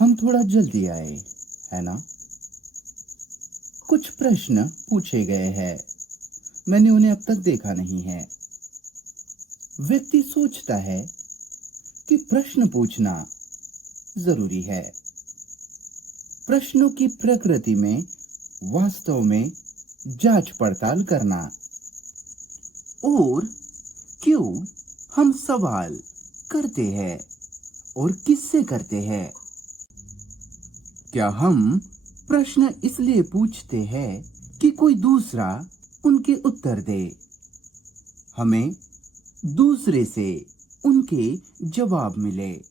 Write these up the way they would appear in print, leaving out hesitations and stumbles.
हम थोड़ा जल्दी आए, है ना? कुछ प्रश्न पूछे गए हैं। मैंने उन्हें अब तक देखा नहीं है। व्यक्ति सोचता है कि प्रश्न पूछना जरूरी है। प्रश्नों की प्रकृति में वास्तव में जांच पड़ताल करना। और क्यों हम सवाल करते हैं और किससे करते हैं? क्या हम प्रश्न इसलिए पूछते हैं कि कोई दूसरा उनके उत्तर दे, हमें दूसरे से उनके जवाब मिले,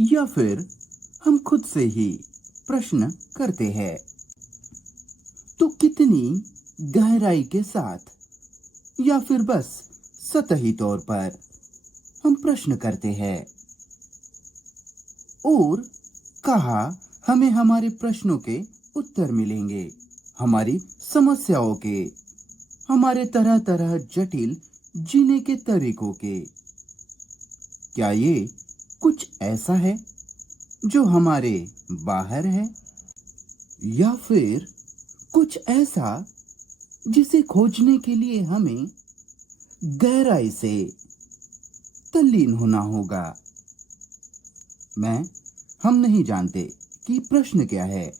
या फिर हम खुद से ही प्रश्न करते हैं? तो कितनी गहराई के साथ या फिर बस सतही तौर पर हम प्रश्न करते हैं? और कहाँ हमें हमारे प्रश्नों के उत्तर मिलेंगे, हमारी समस्याओं के, हमारे तरह तरह जटिल जीने के तरीकों के? क्या ये कुछ ऐसा है जो हमारे बाहर है, या फिर कुछ ऐसा जिसे खोजने के लिए हमें गहराई से तल्लीन होना होगा? हम नहीं जानते कि प्रश्न क्या है।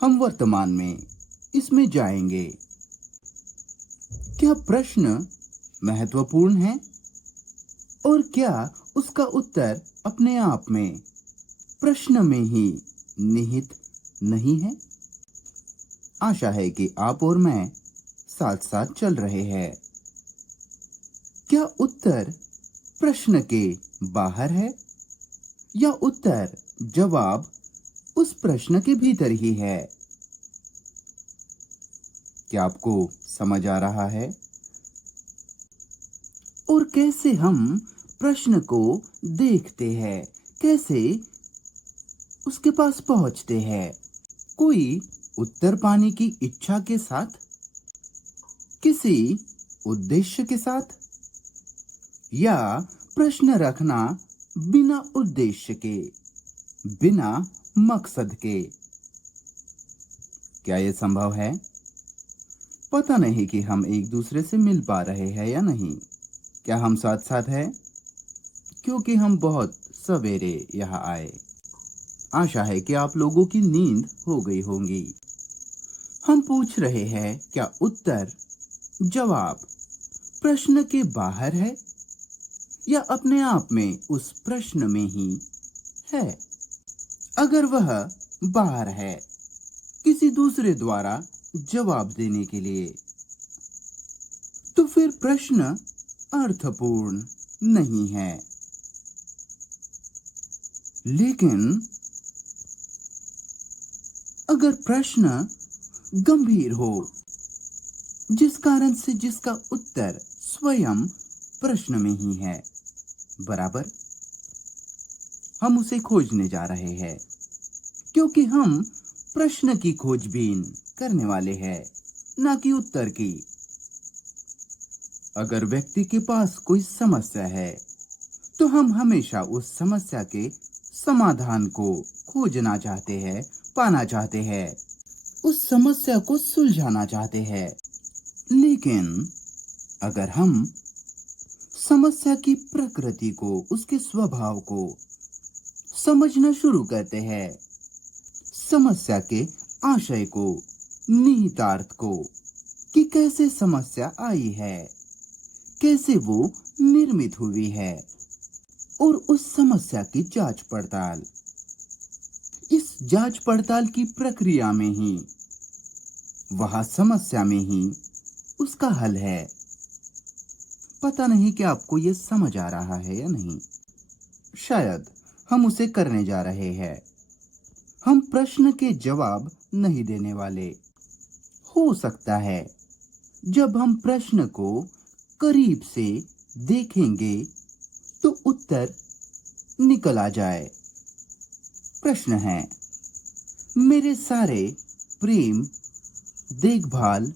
हम वर्तमान में इसमें जाएंगे। क्या प्रश्न महत्वपूर्ण है, और क्या उसका उत्तर अपने आप में प्रश्न में ही निहित नहीं है? आशा है कि आप और मैं साथ साथ चल रहे हैं। क्या उत्तर प्रश्न के बाहर है, या उत्तर जवाब उस प्रश्न के भीतर ही है? क्या आपको समझ आ रहा है? और कैसे हम प्रश्न को देखते हैं, कैसे उसके पास पहुंचते हैं? कोई उत्तर पाने की इच्छा के साथ, किसी उद्देश्य के साथ, या प्रश्न रखना बिना उद्देश्य के, बिना मकसद के? क्या यह संभव है? पता नहीं कि हम एक दूसरे से मिल पा रहे हैं या नहीं। क्या हम साथ साथ हैं? क्योंकि हम बहुत सवेरे यहाँ आए। आशा है कि आप लोगों की नींद हो गई होंगी। हम पूछ रहे हैं, क्या उत्तर जवाब प्रश्न के बाहर है, या अपने आप में उस प्रश्न में ही है? अगर वह बाहर है, किसी दूसरे द्वारा जवाब देने के लिए, तो फिर प्रश्न अर्थपूर्ण नहीं है। लेकिन अगर प्रश्न गंभीर हो, जिस कारण से जिसका उत्तर स्वयं प्रश्न में ही है, बराबर, हम उसे खोजने जा रहे हैं, क्योंकि हम प्रश्न की खोजबीन करने वाले हैं, ना कि उत्तर की। अगर व्यक्ति के पास कोई समस्या है, तो हम हमेशा उस समस्या के समाधान को खोजना चाहते हैं, पाना चाहते हैं, उस समस्या को सुलझाना चाहते हैं। लेकिन अगर हम समस्या की प्रकृति को, उसके स्वभाव को समझना शुरू करते हैं, समस्या के आशय को, निहितार्थ को, कि कैसे समस्या आई है, कैसे वो निर्मित हुई है, और उस समस्या की जांच पड़ताल, इस जांच पड़ताल की प्रक्रिया में ही, वह समस्या में ही उसका हल है। पता नहीं कि आपको यह समझ आ रहा है या नहीं। शायद हम उसे करने जा रहे हैं। हम प्रश्न के जवाब नहीं देने वाले। हो सकता है जब हम प्रश्न को करीब से देखेंगे तो उत्तर निकल आ जाए। प्रश्न है, मेरे सारे प्रेम, देखभाल,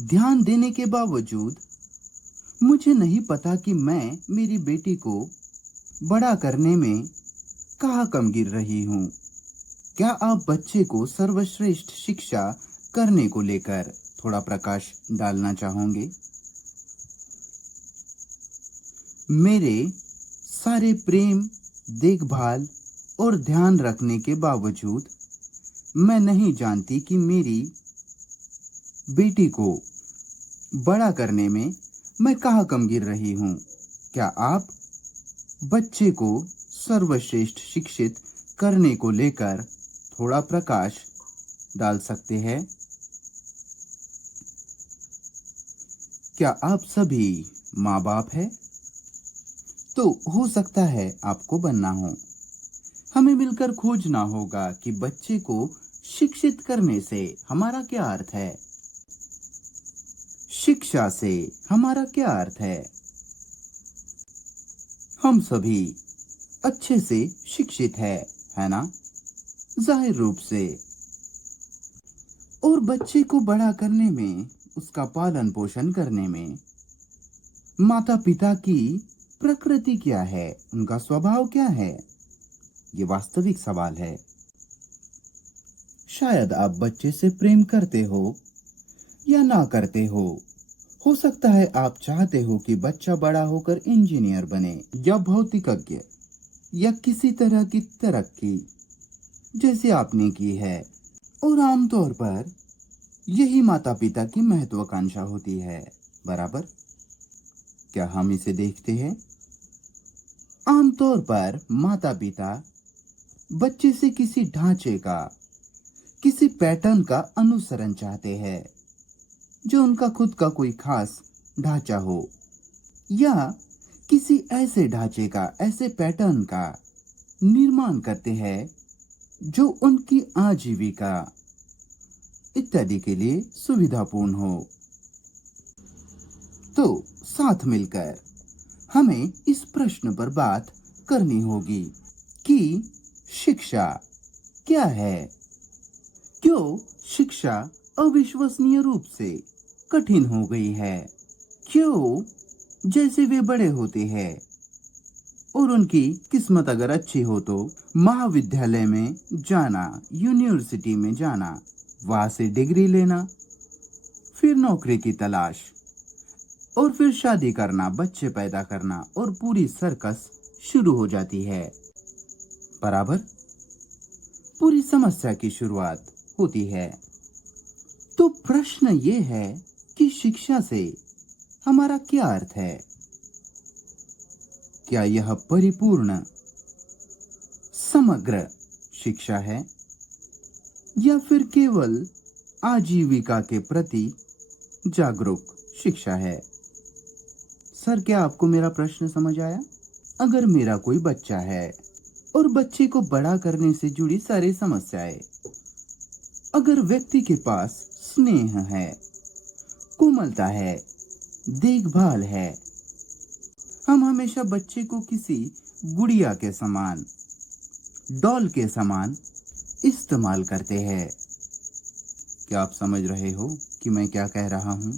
ध्यान देने के बावजूद मुझे नहीं पता कि मैं मेरी बेटी को बड़ा करने में कहाँ कम गिर रही हूँ? क्या आप बच्चे को सर्वश्रेष्ठ शिक्षा करने को लेकर थोड़ा प्रकाश डालना चाहोगे? मेरे सारे प्रेम, देखभाल और ध्यान रखने के बावजूद मैं नहीं जानती कि मेरी बेटी को बड़ा करने में मैं कहाँ कम गिर रही हूँ। क्या आप बच्चे को सर्वश्रेष्ठ शिक्षित करने को लेकर थोड़ा प्रकाश डाल सकते हैं? क्या आप सभी माँ बाप हैं? तो हो सकता है आपको बनना हो। हमें मिलकर खोजना होगा कि बच्चे को शिक्षित करने से हमारा क्या अर्थ है। शिक्षा से हमारा क्या अर्थ है। हम सभी अच्छे से शिक्षित है ना? जाहिर रूप से। और बच्चे को बड़ा करने में, उसका पालन पोषण करने में माता पिता की प्रकृति क्या है, उनका स्वभाव क्या है, ये वास्तविक सवाल है। शायद आप बच्चे से प्रेम करते हो या ना करते हो सकता है आप चाहते हो कि बच्चा बड़ा होकर इंजीनियर बने या भौतिकज्ञ या किसी तरह की तरक्की जैसे आपने की है। और आमतौर पर यही माता पिता की महत्वाकांक्षा होती है, बराबर? क्या हम इसे देखते हैं? आमतौर पर माता पिता बच्चे से किसी ढांचे का, किसी पैटर्न का अनुसरण चाहते हैं, जो उनका खुद का कोई खास ढांचा हो, या किसी ऐसे ढांचे का, ऐसे पैटर्न का निर्माण करते हैं जो उनकी आजीविका इत्यादि के लिए सुविधापूर्ण हो। तो साथ मिलकर हमें इस प्रश्न पर बात करनी होगी कि शिक्षा क्या है। क्यों शिक्षा अविश्वसनीय रूप से कठिन हो गई है? क्यों जैसे वे बड़े होते हैं और उनकी किस्मत अगर अच्छी हो तो महाविद्यालय में जाना, यूनिवर्सिटी में जाना, वहां से डिग्री लेना, फिर नौकरी की तलाश और फिर शादी करना, बच्चे पैदा करना और पूरी सर्कस शुरू हो जाती है, बराबर? पूरी समस्या की शुरुआत होती है। तो प्रश्न ये है कि शिक्षा से हमारा क्या अर्थ है? क्या यह परिपूर्ण समग्र शिक्षा है या फिर केवल आजीविका के प्रति जागरूक शिक्षा है? सर, क्या आपको मेरा प्रश्न समझ आया? अगर मेरा कोई बच्चा है और बच्चे को बड़ा करने से जुड़ी सारी समस्याएं, अगर व्यक्ति के पास स्नेह है, कोमलता है, देखभाल है, हम हमेशा बच्चे को किसी गुड़िया के समान, डॉल के समान इस्तेमाल करते हैं। क्या आप समझ रहे हो कि मैं क्या कह रहा हूं?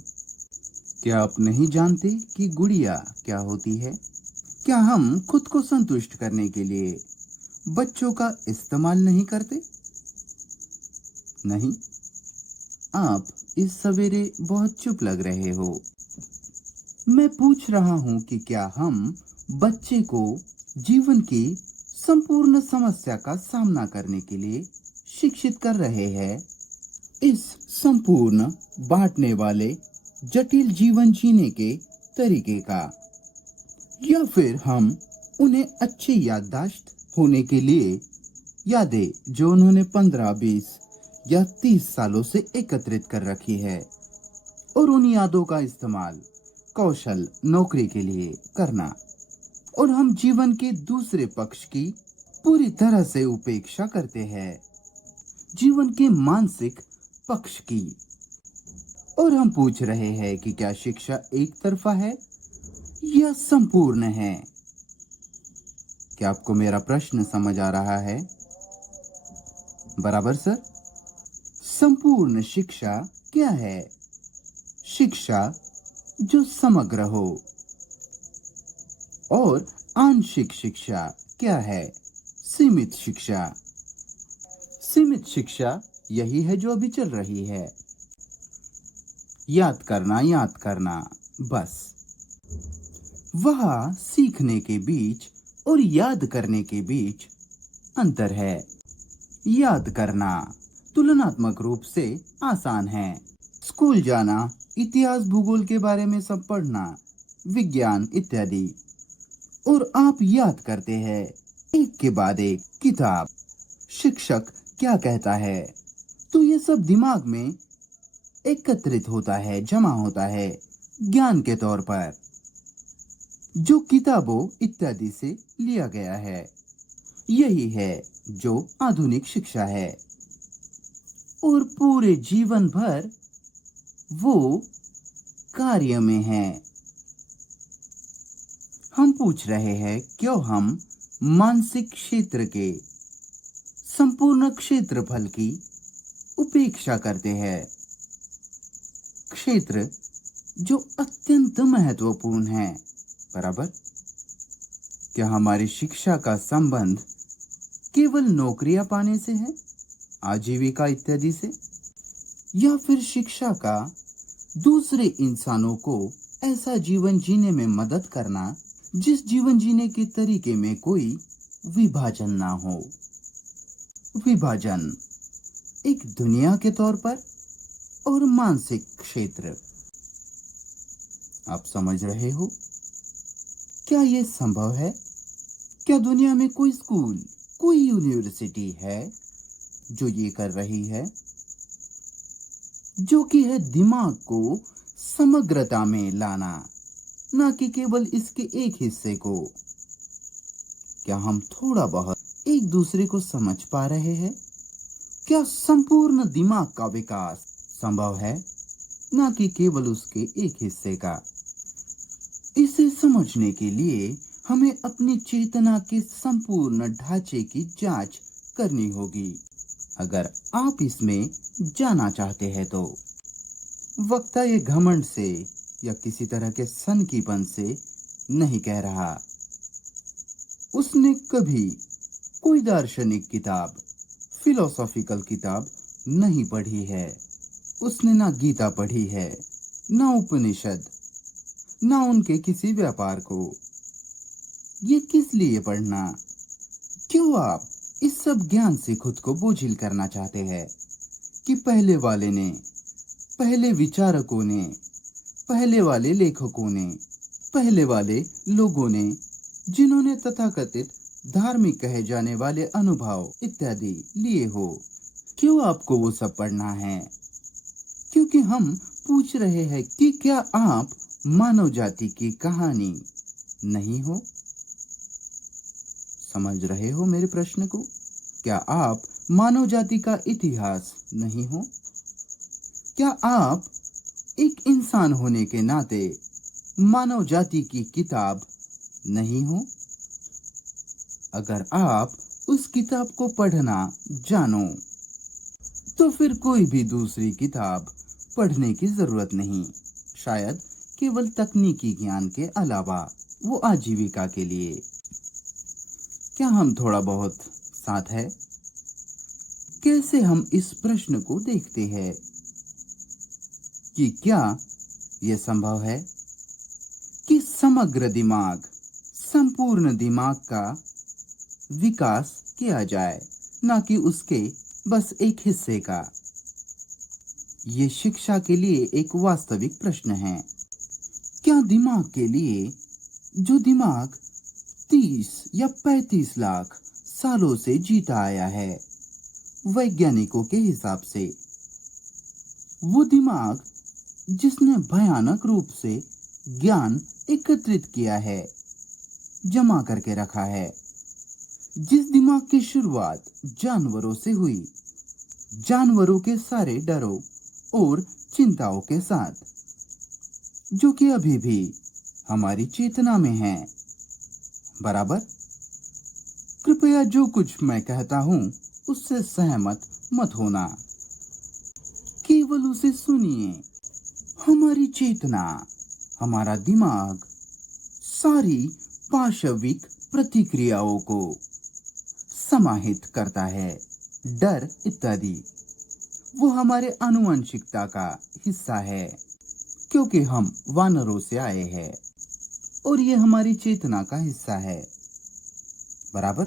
क्या आप नहीं जानते कि गुड़िया क्या होती है? क्या हम खुद को संतुष्ट करने के लिए बच्चों का इस्तेमाल नहीं करते? नहीं। आप इस सवेरे बहुत चुप लग रहे हो। मैं पूछ रहा हूं कि क्या हम बच्चे को जीवन की संपूर्ण समस्या का सामना करने के लिए शिक्षित कर रहे हैं? इस संपूर्ण बांटने वाले जटिल जीवन जीने के तरीके का, या फिर हम उन्हें अच्छी याददाश्त होने के लिए यादें जो उन्होंने 15, 20 या 30 सालों से एकत्रित कर रखी है, और उन यादों का इस्तेमाल कौशल नौकरी के लिए करना, और हम जीवन के दूसरे पक्ष की पूरी तरह से उपेक्षा करते हैं, जीवन के मानसिक पक्ष की। और हम पूछ रहे हैं कि क्या शिक्षा एक तरफा है या संपूर्ण है? क्या आपको मेरा प्रश्न समझ आ रहा है? बराबर सर? संपूर्ण शिक्षा क्या है? शिक्षा जो समग्र हो। और आंशिक शिक्षा क्या है? सीमित शिक्षा। सीमित शिक्षा यही है जो अभी चल रही है। याद करना बस। वह सीखने के बीच और याद करने के बीच अंतर है। याद करना तुलनात्मक रूप से आसान है। स्कूल जाना, इतिहास भूगोल के बारे में सब पढ़ना, विज्ञान इत्यादि, और आप याद करते हैं एक के बाद एक किताब, शिक्षक क्या कहता है, तो ये सब दिमाग में एकत्रित होता है, जमा होता है ज्ञान के तौर पर, जो किताबों इत्यादि से लिया गया है। यही है जो आधुनिक शिक्षा है। और पूरे जीवन भर वो कार्य में है। हम पूछ रहे हैं क्यों हम मानसिक क्षेत्र के संपूर्ण क्षेत्रफल की उपेक्षा करते हैं। क्षेत्र जो अत्यंत महत्वपूर्ण है, बराबर। क्या हमारी शिक्षा का संबंध केवल नौकरियां पाने से है, आजीविका इत्यादि से, या फिर शिक्षा का दूसरे इंसानों को ऐसा जीवन जीने में मदद करना जिस जीवन जीने के तरीके में कोई विभाजन ना हो। विभाजन एक दुनिया के तौर पर और मानसिक क्षेत्र। आप समझ रहे हो? क्या यह संभव है? क्या दुनिया में कोई स्कूल, कोई यूनिवर्सिटी है जो ये कर रही है, जो कि है दिमाग को समग्रता में लाना, ना कि केवल इसके एक हिस्से को? क्या हम थोड़ा बहुत एक दूसरे को समझ पा रहे हैं? क्या संपूर्ण दिमाग का विकास संभव है, ना कि केवल उसके एक हिस्से का? इसे समझने के लिए हमें अपनी चेतना के संपूर्ण ढांचे की जांच करनी होगी, अगर आप इसमें जाना चाहते हैं तो। वक्ता ये घमंड से या किसी तरह के सनकीपन से नहीं कह रहा। उसने कभी कोई दार्शनिक किताब, फिलोसॉफिकल किताब नहीं पढ़ी है। उसने ना गीता पढ़ी है, ना उपनिषद, ना उनके किसी व्यापार को। ये किस लिए पढ़ना? क्यों आप इस सब ज्ञान से खुद को बोझिल करना चाहते हैं कि पहले वाले ने, पहले विचारकों ने, पहले वाले लेखकों ने, पहले वाले लोगों ने, जिन्होंने तथाकथित धार्मिक कहे जाने वाले अनुभव इत्यादि लिए हो, क्यों आपको वो सब पढ़ना है? क्योंकि हम पूछ रहे हैं कि क्या आप मानव जाति की कहानी नहीं हो? समझ रहे हो मेरे प्रश्न को? क्या आप मानव जाति का इतिहास नहीं हो? क्या आप एक इंसान होने के नाते मानव जाति की किताब नहीं हो? अगर आप उस किताब को पढ़ना जानो, तो फिर कोई भी दूसरी किताब पढ़ने की जरूरत नहीं। शायद केवल तकनीकी ज्ञान के अलावा, वो आजीविका के लिए। क्या हम थोड़ा बहुत साथ है? कैसे हम इस प्रश्न को देखते हैं कि क्या यह संभव है कि समग्र दिमाग, संपूर्ण दिमाग का विकास किया जाए, ना कि उसके बस एक हिस्से का? ये शिक्षा के लिए एक वास्तविक प्रश्न है। क्या दिमाग के लिए, जो दिमाग 30 या 35 लाख सालों से जीता आया है वैज्ञानिकों के हिसाब से, वो दिमाग जिसने भयानक रूप से ज्ञान एकत्रित किया है, जमा करके रखा है, जिस दिमाग की शुरुआत जानवरों से हुई, जानवरों के सारे डरों और चिंताओं के साथ, जो कि अभी भी हमारी चेतना में है, बराबर। कृपया जो कुछ मैं कहता हूं उससे सहमत मत होना, केवल उसे सुनिए। हमारी चेतना, हमारा दिमाग सारी पाशविक प्रतिक्रियाओं को, समाहित करता है, डर इत्यादि। वो हमारे आनुवंशिकता का हिस्सा है, क्योंकि हम वानरों से आए हैं और ये हमारी चेतना का हिस्सा है। बराबर।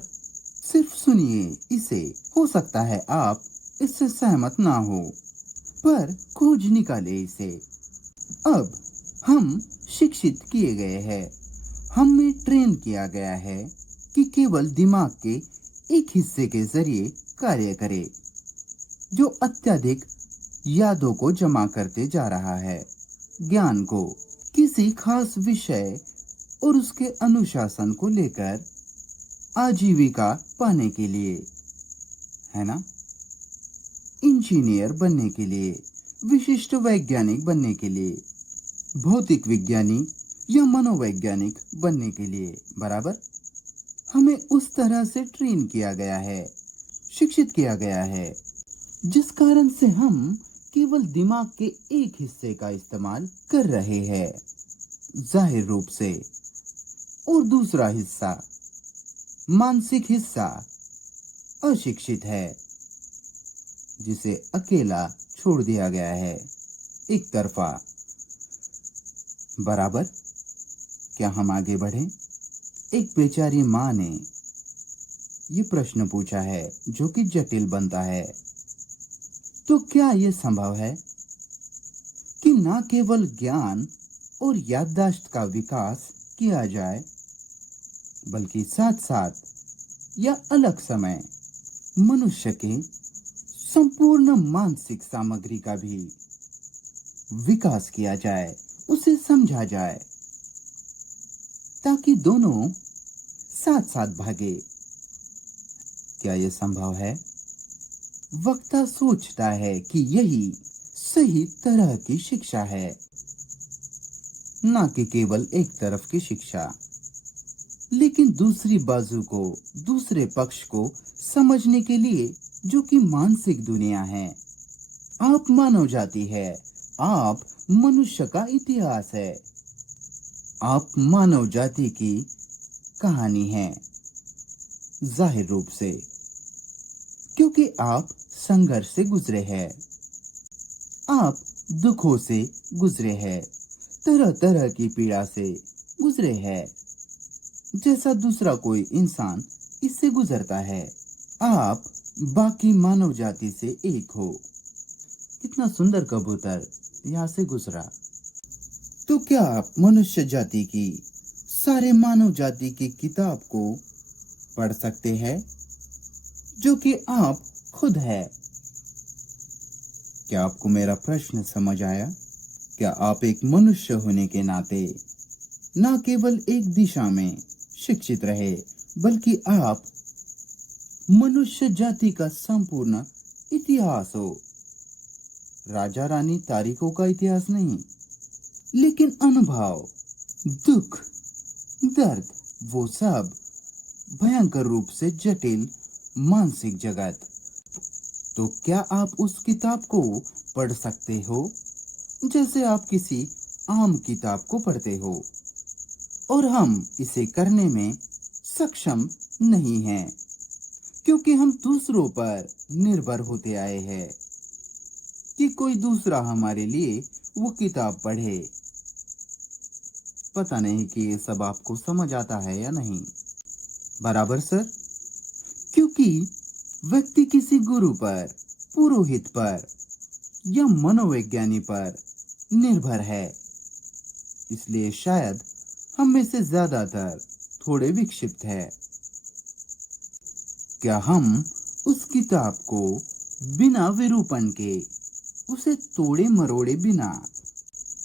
सिर्फ सुनिए इसे, हो सकता है आप इससे सहमत ना हो, पर खोज निकाले इसे। अब हम शिक्षित किए गए हैं, हमें ट्रेन किया गया है कि केवल दिमाग के एक हिस्से के जरिए कार्य करे, जो अत्यधिक यादों को जमा करते जा रहा है, ज्ञान को, किसी खास विषय और उसके अनुशासन को लेकर आजीविका पाने के लिए, है ना, इंजीनियर बनने के लिए, विशिष्ट वैज्ञानिक बनने के लिए, भौतिक विज्ञानी या मनोवैज्ञानिक बनने के लिए। बराबर। हमें उस तरह से ट्रेन किया गया है, शिक्षित किया गया है, जिस कारण से हम केवल दिमाग के एक हिस्से का इस्तेमाल कर रहे हैं, जाहिर रूप से, और दूसरा हिस्सा, मानसिक हिस्सा, अशिक्षित है, जिसे अकेला छोड़ दिया गया है, एक तरफा। बराबर। क्या हम आगे बढ़ें? एक बेचारी माँ ने ये प्रश्न पूछा है जो कि जटिल बनता है। तो क्या ये संभव है कि न केवल ज्ञान और याददाश्त का विकास किया जाए, बल्कि साथ साथ या अलग समय मनुष्य के संपूर्ण मानसिक सामग्री का भी विकास किया जाए, उसे समझा जाए, ताकि दोनों साथ साथ भागे? क्या यह संभव है? वक्ता सोचता है कि यही सही तरह की शिक्षा है, ना कि केवल एक तरफ की शिक्षा। लेकिन दूसरी बाजू को, दूसरे पक्ष को समझने के लिए, जो कि मानसिक दुनिया है, आप मानव जाति है, आप मनुष्य का इतिहास है, आप मानव जाति की कहानी है, जाहिर रूप से, क्योंकि आप संघर्ष से गुजरे हैं, आप दुखों से गुजरे हैं, तरह तरह की पीड़ा से गुजरे हैं, जैसा दूसरा कोई इंसान इससे गुजरता है। आप बाकी मानव जाति से एक हो। कितना सुंदर कबूतर यहाँ से गुजरा। तो क्या आप मनुष्य जाति की, सारे मानव जाति की किताब को पढ़ सकते हैं, जो कि आप खुद है? क्या आपको मेरा प्रश्न समझ आया? क्या आप एक मनुष्य होने के नाते न केवल एक दिशा में शिक्षित रहे, बल्कि आप मनुष्य जाति का संपूर्ण इतिहास हो? राजा रानी तारीखों का इतिहास नहीं, लेकिन अनुभव, दुख, दर्द, वो सब भयंकर रूप से जटिल मानसिक जगत। तो क्या आप उस किताब को पढ़ सकते हो जैसे आप किसी आम किताब को पढ़ते हो? और हम इसे करने में सक्षम नहीं हैं, क्योंकि हम दूसरों पर निर्भर होते आए हैं कि कोई दूसरा हमारे लिए वो किताब पढ़े। पता नहीं कि ये सब आपको समझ आता है या नहीं। बराबर सर। क्योंकि व्यक्ति किसी गुरु पर, पुरोहित पर या मनोवैज्ञानी पर निर्भर है, इसलिए शायद हम में से ज्यादातर थोड़े विक्षिप्त है। क्या हम उस किताब को बिना विरूपण के, उसे तोड़े मरोड़े बिना,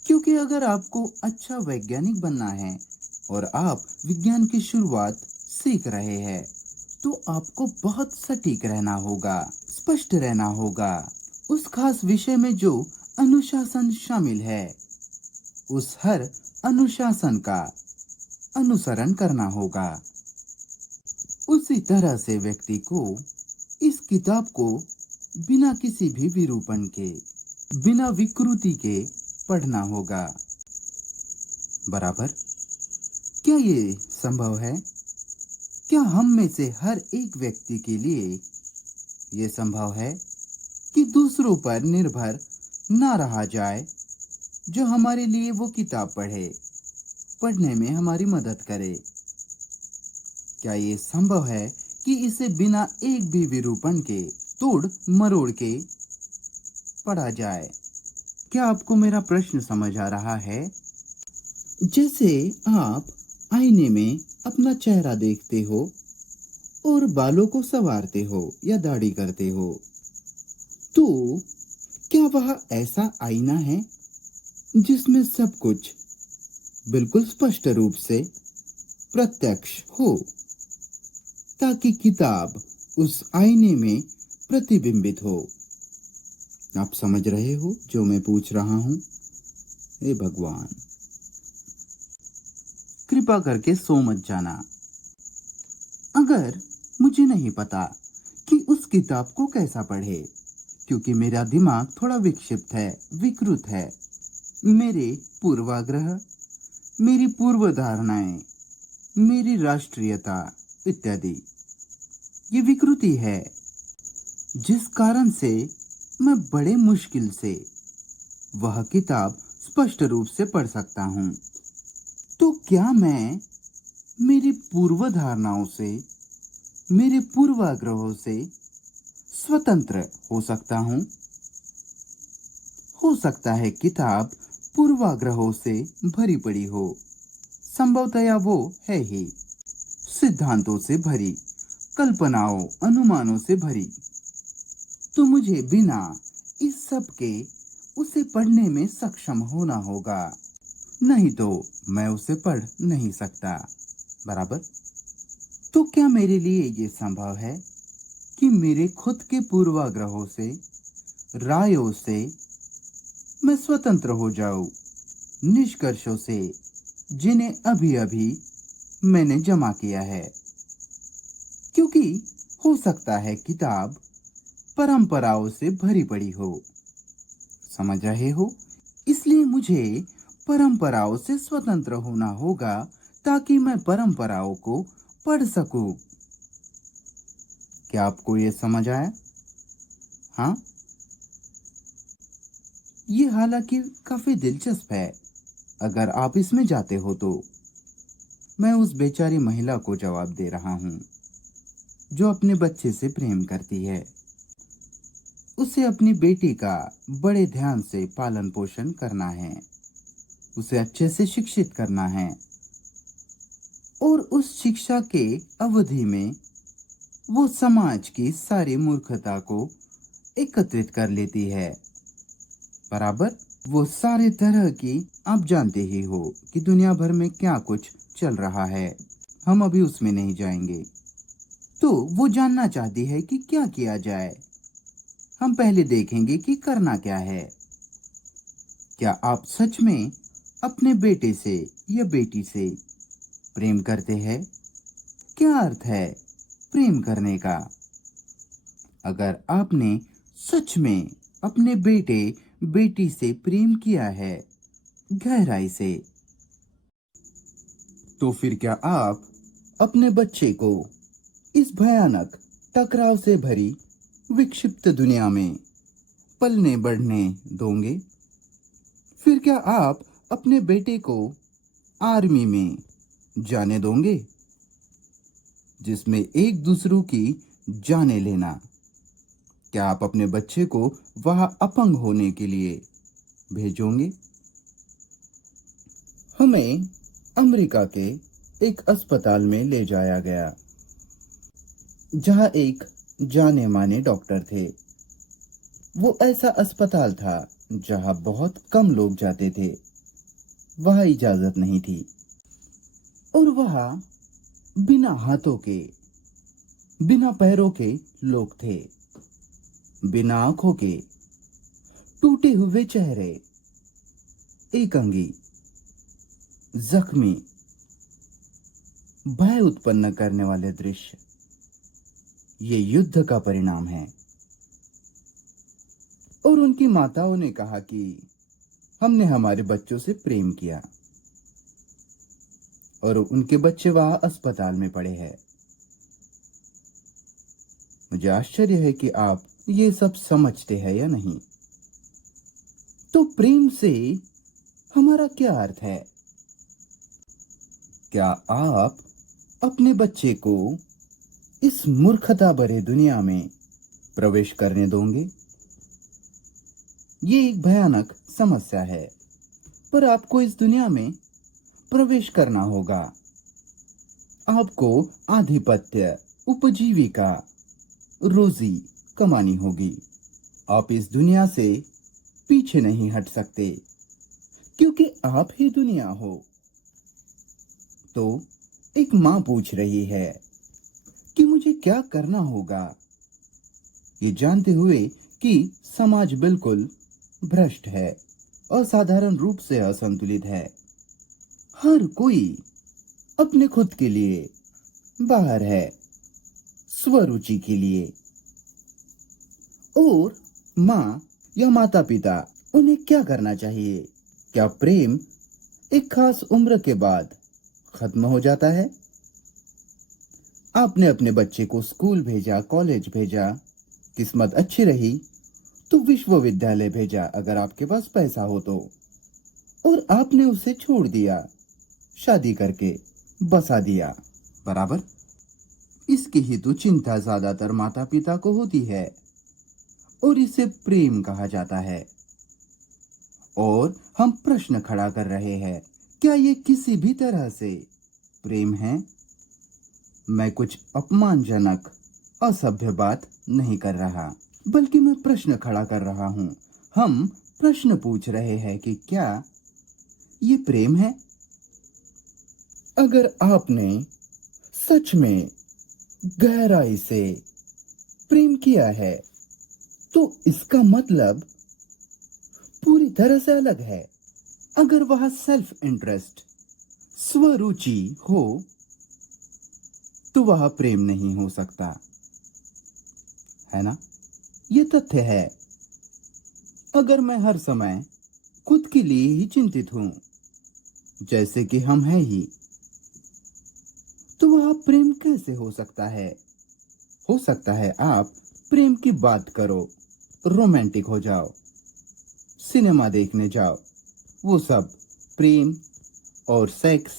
क्योंकि अगर आपको अच्छा वैज्ञानिक बनना है और आप विज्ञान की शुरुआत सीख रहे हैं, तो आपको बहुत सटीक रहना होगा, स्पष्ट रहना होगा। उस खास विषय में जो अनुशासन शामिल है, उस हर अनुशासन का अनुसरण करना होगा। उसी तरह से व्यक्ति को इस किताब को बिना किसी भी विरूपण के, बिना विकृति के पढ़ना होगा। बराबर। क्या ये संभव है? क्या हम में से हर एक व्यक्ति के लिए यह संभव है कि दूसरों पर निर्भर ना रहा जाए, जो हमारे लिए वो किताब पढ़ने में हमारी मदद करे? क्या ये संभव है कि इसे बिना एक भी विरूपण के, तोड़ मरोड़ के पढ़ा जाए? क्या आपको मेरा प्रश्न समझ आ रहा है? जैसे आप आईने में अपना चेहरा देखते हो और बालों को संवारते हो या दाढ़ी करते हो, तो क्या वह ऐसा आईना है जिसमें सब कुछ बिल्कुल स्पष्ट रूप से प्रत्यक्ष हो, ताकि किताब उस आईने में प्रतिबिंबित हो? आप समझ रहे हो जो मैं पूछ रहा हूं? हे भगवान, कृपा करके सो मत जाना। अगर मुझे नहीं पता कि उस किताब को कैसा पढ़े, क्योंकि मेरा दिमाग थोड़ा विक्षिप्त है, विकृत है। मेरे पूर्वाग्रह, मेरी पूर्व धारणाएं, मेरी राष्ट्रीयता इत्यादि, ये विकृति है, जिस कारण से मैं बड़े मुश्किल से वह किताब स्पष्ट रूप से पढ़ सकता हूं। तो क्या मैं मेरी पूर्व धारणाओं से, मेरे पूर्वाग्रहों से स्वतंत्र हो सकता हूं? हो सकता है किताब पूर्वाग्रहों से भरी पड़ी हो, संभवतया वो है ही, सिद्धांतों से भरी, कल्पनाओं, अनुमानों से भरी। तो मुझे बिना इस सब के उसे पढ़ने में सक्षम होना होगा, नहीं तो मैं उसे पढ़ नहीं सकता। बराबर? तो क्या मेरे लिए ये संभव है कि मेरे खुद के पूर्वाग्रहों से, रायों से मैं स्वतंत्र हो जाऊं, निष्कर्षों से जिन्हें अभी अभी मैंने जमा किया है? क्योंकि हो सकता है किताब परंपराओं से भरी पड़ी हो। समझ रहे हो? इसलिए मुझे परंपराओं से स्वतंत्र होना होगा, ताकि मैं परंपराओं को पढ़ सकूं। क्या आपको यह समझ आया? हाँ, ये हालांकि काफी दिलचस्प है अगर आप इसमें जाते हो तो। मैं उस बेचारी महिला को जवाब दे रहा हूं जो अपने बच्चे से प्रेम करती है। उसे अपनी बेटी का बड़े ध्यान से पालन पोषण करना है, उसे अच्छे से शिक्षित करना है, और उस शिक्षा के अवधि में वो समाज की सारी मूर्खता को एकत्रित कर लेती है। बराबर? वो सारे तरह की, आप जानते ही हो कि दुनिया भर में क्या कुछ चल रहा है, हम अभी उसमें नहीं जाएंगे। तो वो जानना चाहती है कि क्या किया जाए। हम पहले देखेंगे कि करना क्या है। क्या आप सच में अपने बेटे से या बेटी से प्रेम करते हैं? क्या अर्थ है प्रेम करने का? अगर आपने सच में अपने बेटे बेटी से प्रेम किया है गहराई से, तो फिर क्या आप अपने बच्चे को इस भयानक टकराव से भरी विक्षिप्त दुनिया में पलने बढ़ने दोगे? फिर क्या आप अपने बेटे को आर्मी में जाने दोगे, जिसमें एक दूसरों की जाने लेना? क्या आप अपने बच्चे को वहां अपंग होने के लिए भेजोगे? हमें अमेरिका के एक अस्पताल में ले जाया गया, जहां एक जाने माने डॉक्टर थे। वो ऐसा अस्पताल था जहां बहुत कम लोग जाते थे, वहां इजाजत नहीं थी, और वहां बिना हाथों के, बिना पैरों के लोग थे, बिना आंखों के, टूटे हुए चेहरे, एकांगी, जख्मी, भय उत्पन्न करने वाले दृश्य। ये युद्ध का परिणाम है। और उनकी माताओं ने कहा कि हमने हमारे बच्चों से प्रेम किया, और उनके बच्चे वहां अस्पताल में पड़े हैं। मुझे आश्चर्य है कि आप ये सब समझते हैं या नहीं। तो प्रेम से हमारा क्या अर्थ है? क्या आप अपने बच्चे को इस मूर्खता भरे दुनिया में प्रवेश करने दोगे? ये एक भयानक समस्या है, पर आपको इस दुनिया में प्रवेश करना होगा। आपको आधिपत्य, उपजीविका, रोजी कमानी होगी। आप इस दुनिया से पीछे नहीं हट सकते, क्योंकि आप ही दुनिया हो। तो एक माँ पूछ रही है कि मुझे क्या करना होगा, ये जानते हुए कि समाज बिल्कुल भ्रष्ट है, असाधारण रूप से असंतुलित है। हर कोई अपने खुद के लिए बाहर है, स्वरुचि के लिए। और माँ या माता पिता, उन्हें क्या करना चाहिए? क्या प्रेम एक खास उम्र के बाद खत्म हो जाता है? आपने अपने बच्चे को स्कूल भेजा, कॉलेज भेजा, किस्मत अच्छी रही तो विश्वविद्यालय भेजा अगर आपके पास पैसा हो तो, और आपने उसे छोड़ दिया, शादी करके बसा दिया, बराबर। इसकी ही तो चिंता ज्यादातर माता पिता को होती है, और इसे प्रेम कहा जाता है। और हम प्रश्न खड़ा कर रहे हैं, क्या ये किसी भी तरह से प्रेम है? मैं कुछ अपमानजनक, असभ्य बात नहीं कर रहा, बल्कि मैं प्रश्न खड़ा कर रहा हूं। हम प्रश्न पूछ रहे हैं कि क्या ये प्रेम है? अगर आपने सच में गहराई से प्रेम किया है, तो इसका मतलब पूरी तरह से अलग है। अगर वह सेल्फ इंटरेस्ट, स्वरुचि हो, तो वह प्रेम नहीं हो सकता, है ना? ये तथ्य है। अगर मैं हर समय खुद के लिए ही चिंतित हूं, जैसे कि हम हैं ही, तो वह प्रेम कैसे हो सकता है? हो सकता है आप प्रेम की बात करो, रोमांटिक हो जाओ, सिनेमा देखने जाओ, वो सब प्रेम, और सेक्स,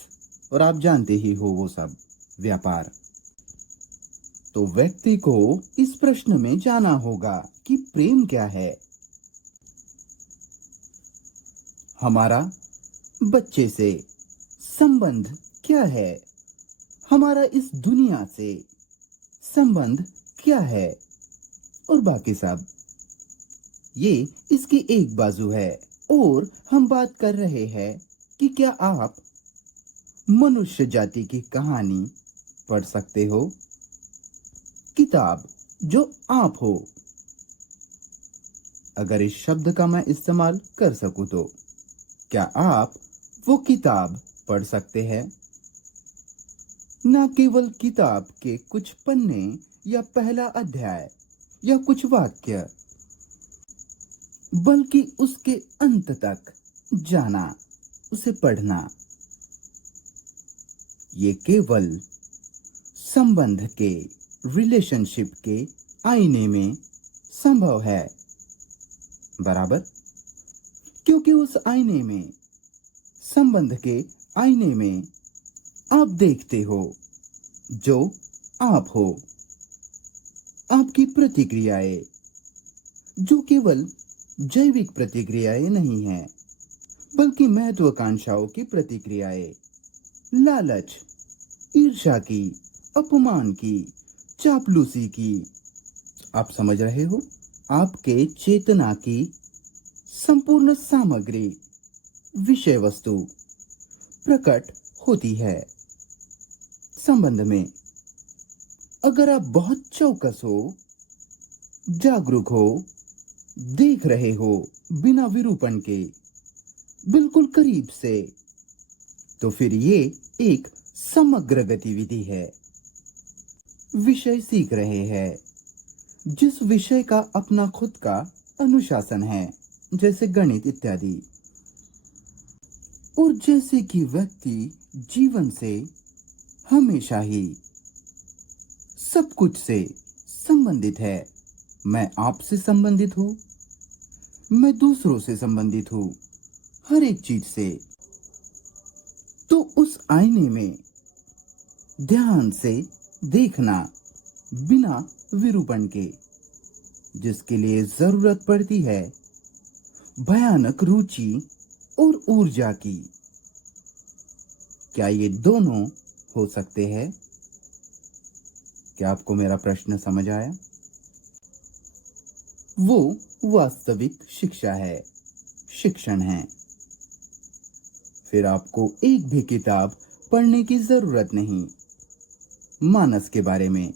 और आप जानते ही हो वो सब व्यापार। तो व्यक्ति को इस प्रश्न में जाना होगा कि प्रेम क्या है। हमारा बच्चे से संबंध क्या है? हमारा इस दुनिया से संबंध क्या है? और बाकी सब, ये इसकी एक बाजू है। और हम बात कर रहे हैं कि क्या आप मनुष्य जाति की कहानी पढ़ सकते हो? किताब जो आप हो, अगर इस शब्द का मैं इस्तेमाल कर सकूं तो, क्या आप वो किताब पढ़ सकते हैं? ना केवल किताब के कुछ पन्ने या पहला अध्याय या कुछ वाक्य, बल्कि उसके अंत तक जाना, उसे पढ़ना। ये केवल संबंध के, रिलेशनशिप के आईने में संभव है, बराबर। क्योंकि उस आईने में, संबंध के आईने में, आप देखते हो जो आप हो, आपकी प्रतिक्रियाएं, जो केवल जैविक प्रतिक्रियाएं नहीं हैं, बल्कि महत्वाकांक्षाओं की प्रतिक्रियाएं, लालच, ईर्ष्या की, अपमान की, चापलूसी की। आप समझ रहे हो? आपके चेतना की संपूर्ण सामग्री, विषय वस्तु प्रकट होती है संबंध में। अगर आप बहुत चौकस हो, जागरूक हो, देख रहे हो बिना विरूपण के, बिल्कुल करीब से, तो फिर ये एक समग्र गतिविधि है। विषय सीख रहे हैं, जिस विषय का अपना खुद का अनुशासन है, जैसे गणित इत्यादि। और जैसे कि व्यक्ति जीवन से हमेशा ही सब कुछ से संबंधित है। मैं आपसे संबंधित हूँ, मैं दूसरों से संबंधित हूँ, हर एक चीज से। तो उस आईने में ध्यान से देखना, बिना विरूपण के, जिसके लिए जरूरत पड़ती है भयानक रुचि और ऊर्जा की। क्या ये दोनों हो सकते हैं? क्या आपको मेरा प्रश्न समझ आया? वो वास्तविक शिक्षा है, शिक्षण है। फिर आपको एक भी किताब पढ़ने की जरूरत नहीं मानस के बारे में।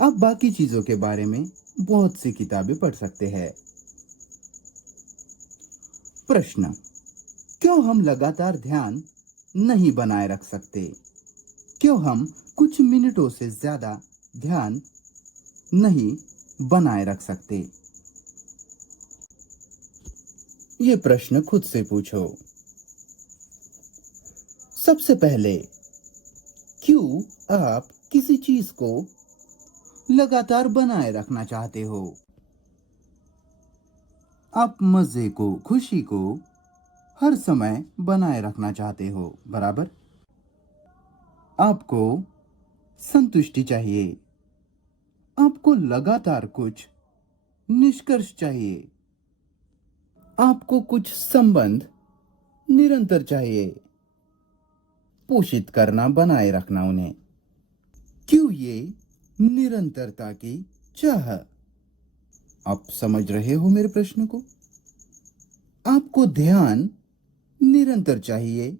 आप बाकी चीजों के बारे में बहुत सी किताबें पढ़ सकते हैं। प्रश्न: क्यों हम लगातार ध्यान नहीं बनाए रख सकते? क्यों हम कुछ मिनटों से ज्यादा ध्यान नहीं बनाए रख सकते? ये प्रश्न खुद से पूछो। सबसे पहले, क्यों आप किसी चीज को लगातार बनाए रखना चाहते हो? आप मजे को, खुशी को हर समय बनाए रखना चाहते हो, बराबर? आपको संतुष्टि चाहिए, आपको लगातार कुछ निष्कर्ष चाहिए, आपको कुछ संबंध निरंतर चाहिए, पोषित करना, बनाए रखना उन्हें। क्यों ये निरंतरता की चाह? आप समझ रहे हो मेरे प्रश्न को? आपको ध्यान निरंतर चाहिए,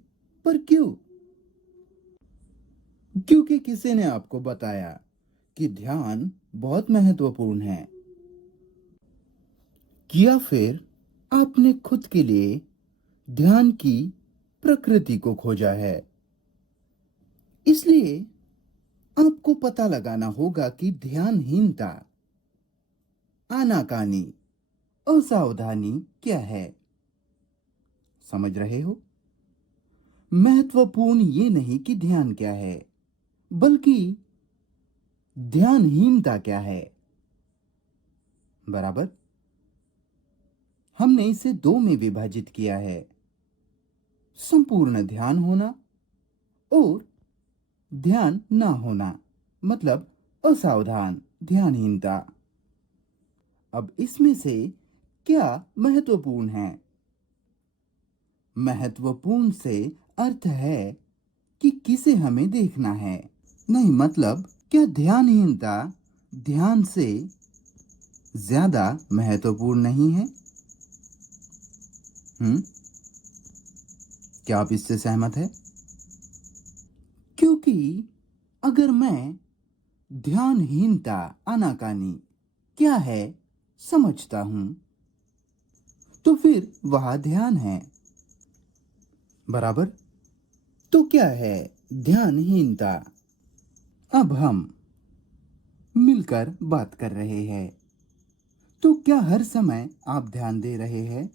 पर क्यों? क्योंकि किसी ने आपको बताया कि ध्यान बहुत महत्वपूर्ण है, या फिर आपने खुद के लिए ध्यान की प्रकृति को खोजा है। इसलिए आपको पता लगाना होगा कि ध्यानहीनता, आनाकानी, असावधानी क्या है। समझ रहे हो? महत्वपूर्ण ये नहीं कि ध्यान क्या है, बल्कि ध्यानहीनता क्या है, बराबर? हमने इसे दो में विभाजित किया है: संपूर्ण ध्यान होना और ध्यान ना होना, मतलब असावधान, ध्यानहीनता। अब इसमें से क्या महत्वपूर्ण है? महत्वपूर्ण से अर्थ है कि किसे हमें देखना है, नहीं मतलब क्या ध्यानहीनता ध्यान से ज्यादा महत्वपूर्ण नहीं है? क्या आप इससे सहमत है? क्योंकि अगर मैं ध्यानहीनता, आनाकानी क्या है समझता हूं, तो फिर वह ध्यान है, बराबर? तो क्या है ध्यानहीनता? अब हम मिलकर बात कर रहे हैं, तो क्या हर समय आप ध्यान दे रहे हैं,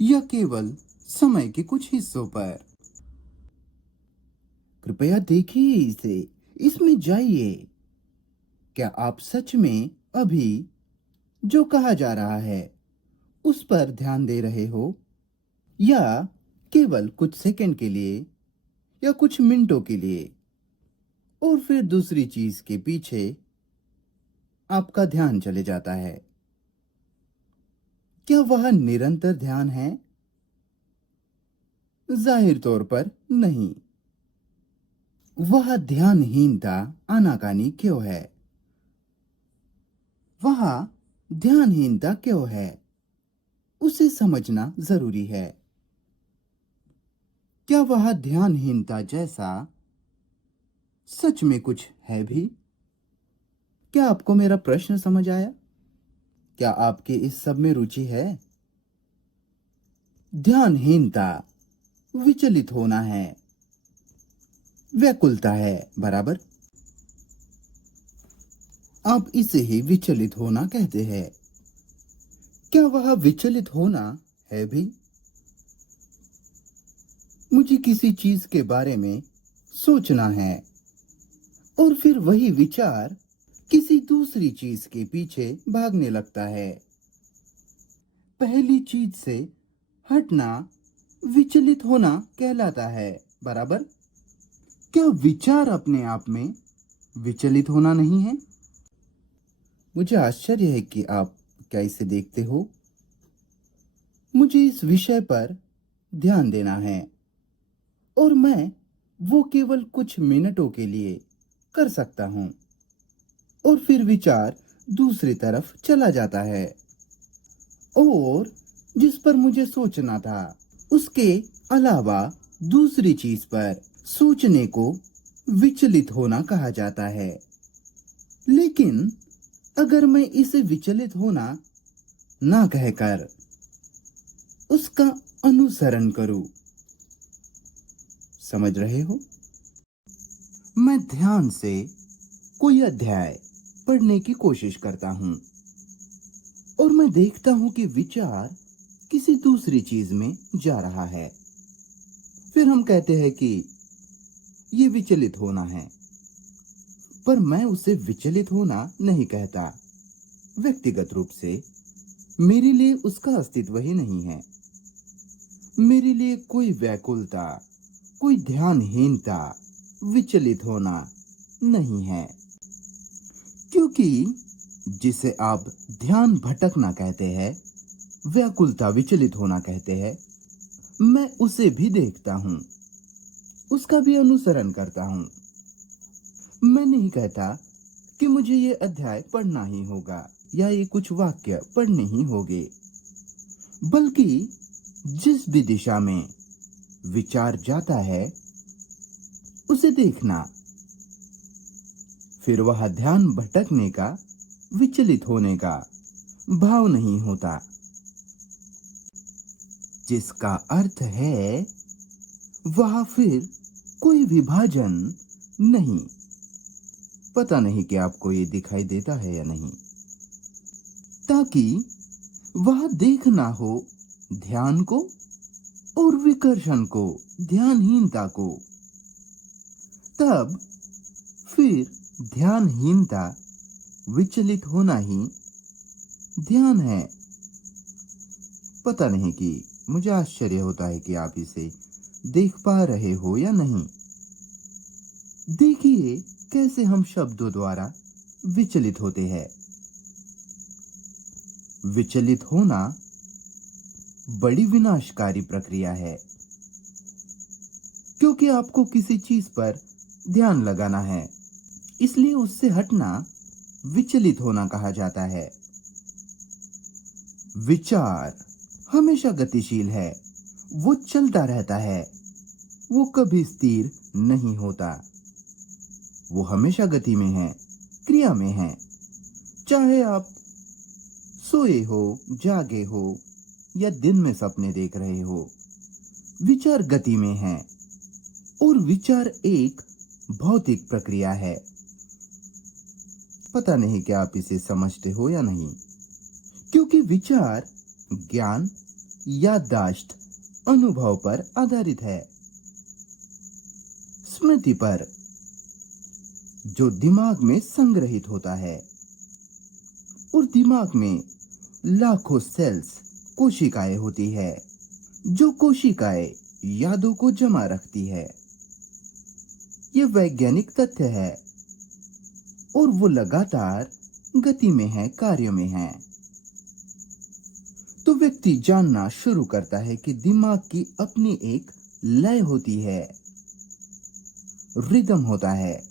या केवल समय के कुछ हिस्सों पर? कृपया देखिए इसे, इसमें जाइए। क्या आप सच में अभी जो कहा जा रहा है उस पर ध्यान दे रहे हो, या केवल कुछ सेकंड के लिए या कुछ मिनटों के लिए, और फिर दूसरी चीज के पीछे आपका ध्यान चले जाता है? क्या वह निरंतर ध्यान है? जाहिर तौर पर नहीं। वह ध्यानहीनता, आनाकानी क्यों है? वह ध्यानहीनता क्यों है, उसे समझना जरूरी है। क्या वह ध्यानहीनता जैसा सच में कुछ है भी? क्या आपको मेरा प्रश्न समझ आया? क्या आपकी इस सब में रुचि है? ध्यानहीनता विचलित होना है, व्याकुलता है, बराबर? आप इसे ही विचलित होना कहते हैं। क्या वह विचलित होना है भी? मुझे किसी चीज के बारे में सोचना है और फिर वही विचार किसी दूसरी चीज के पीछे भागने लगता है। पहली चीज से हटना विचलित होना कहलाता है, बराबर? क्या विचार अपने आप में विचलित होना नहीं है? मुझे आश्चर्य है कि आप क्या इसे देखते हो। मुझे इस विषय पर ध्यान देना है और मैं वो केवल कुछ मिनटों के लिए कर सकता हूं और फिर विचार दूसरी तरफ चला जाता है और जिस पर मुझे सोचना था उसके अलावा दूसरी चीज पर सोचने को विचलित होना कहा जाता है। लेकिन अगर मैं इसे विचलित होना ना कहकर उसका अनुसरण करूं, समझ रहे हो? मैं ध्यान से कोई अध्याय पढ़ने की कोशिश करता हूं और मैं देखता हूं कि विचार किसी दूसरी चीज में जा रहा है। फिर हम कहते हैं कि ये विचलित होना है, पर मैं उसे विचलित होना नहीं कहता। व्यक्तिगत रूप से मेरे लिए उसका अस्तित्व ही नहीं है। मेरे लिए कोई व्याकुलता, कोई ध्यानहीनता, विचलित होना नहीं है, क्योंकि जिसे आप ध्यान भटकना कहते हैं, व्याकुलता, विचलित होना कहते हैं, मैं उसे भी देखता हूं, उसका भी अनुसरण करता हूं। मैं नहीं कहता कि मुझे ये अध्याय पढ़ना ही होगा या ये कुछ वाक्य पढ़ने ही होंगे, बल्कि जिस भी दिशा में विचार जाता है उसे देखना, फिर वह ध्यान भटकने का, विचलित होने का भाव नहीं होता, जिसका अर्थ है वहां फिर कोई विभाजन नहीं। पता नहीं कि आपको ये दिखाई देता है या नहीं। ताकि वह देखना हो ध्यान को और विकर्षण को, ध्यानहीनता को, तब फिर ध्यानहीनता, विचलित होना ही ध्यान है। पता नहीं कि मुझे आश्चर्य होता है कि आप इसे देख पा रहे हो या नहीं। देखिए कैसे हम शब्दों द्वारा विचलित होते हैं। विचलित होना बड़ी विनाशकारी प्रक्रिया है, क्योंकि आपको किसी चीज पर ध्यान लगाना है, इसलिए उससे हटना विचलित होना कहा जाता है। विचार हमेशा गतिशील है, वो चलता रहता है, वो कभी स्थिर नहीं होता, वो हमेशा गति में है, क्रिया में है। चाहे आप सोए हो, जागे हो या दिन में सपने देख रहे हो, विचार गति में है और विचार एक भौतिक प्रक्रिया है। पता नहीं कि आप इसे समझते हो या नहीं, क्योंकि विचार ज्ञान, याददाश्त, अनुभव पर आधारित है, स्मृति पर, जो दिमाग में संग्रहित होता है। और दिमाग में लाखों सेल्स, कोशिकाएं होती है, जो कोशिकाएं यादों को जमा रखती है। यह वैज्ञानिक तथ्य है और वो लगातार गति में है, कार्य में है। तो व्यक्ति जानना शुरू करता है कि दिमाग की अपनी एक लय होती है, रिदम होता है,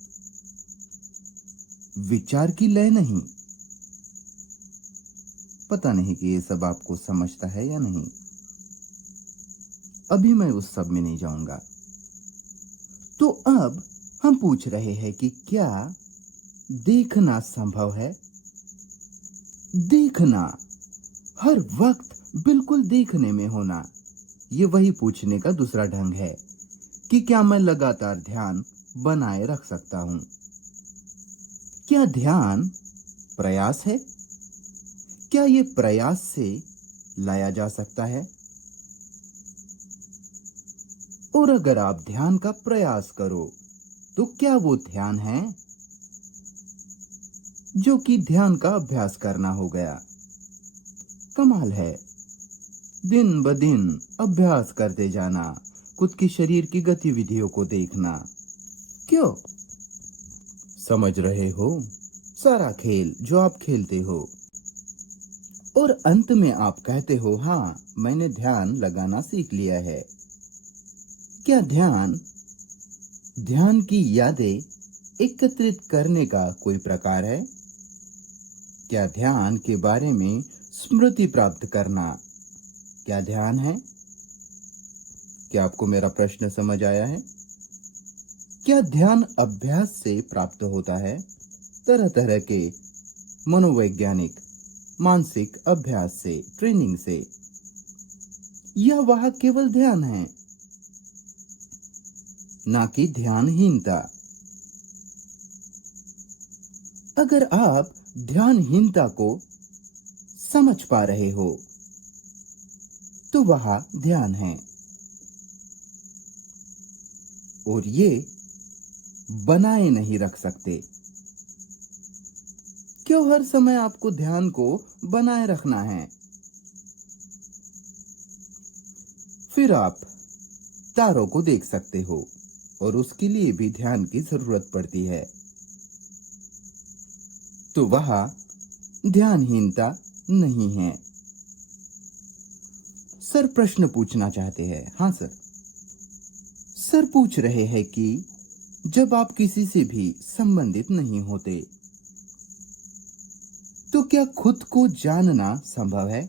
विचार की लय नहीं। पता नहीं कि ये सब आपको समझता है या नहीं। अभी मैं उस सब में नहीं जाऊंगा। तो अब हम पूछ रहे हैं कि क्या देखना संभव है? देखना, हर वक्त बिल्कुल देखने में होना, ये वही पूछने का दूसरा ढंग है कि क्या मैं लगातार ध्यान बनाए रख सकता हूं? क्या ध्यान प्रयास है? क्या ये प्रयास से लाया जा सकता है? और अगर आप ध्यान का प्रयास करो तो क्या वो ध्यान है? जो कि ध्यान का अभ्यास करना हो गया। कमाल है, दिन ब दिन अभ्यास करते जाना, खुद की शरीर की गतिविधियों को देखना। क्यों? समझ रहे हो? सारा खेल जो आप खेलते हो और अंत में आप कहते हो, हाँ मैंने ध्यान लगाना सीख लिया है। क्या ध्यान ध्यान की यादें एकत्रित करने का कोई प्रकार है? क्या ध्यान के बारे में स्मृति प्राप्त करना क्या ध्यान है? क्या आपको मेरा प्रश्न समझ आया है? क्या ध्यान अभ्यास से प्राप्त होता है? तरह तरह के मनोवैज्ञानिक मानसिक अभ्यास से, ट्रेनिंग से, या वह केवल ध्यान है, ना कि ध्यानहीनता? अगर आप ध्यानहीनता को समझ पा रहे हो तो वह ध्यान है, और ये बनाए नहीं रख सकते। क्यों हर समय आपको ध्यान को बनाए रखना है? फिर आप तारों को देख सकते हो और उसके लिए भी ध्यान की जरूरत पड़ती है। तो वह ध्यानहीनता नहीं है। सर प्रश्न पूछना चाहते हैं। हाँ सर। सर पूछ रहे हैं कि जब आप किसी से भी संबंधित नहीं होते तो क्या खुद को जानना संभव है?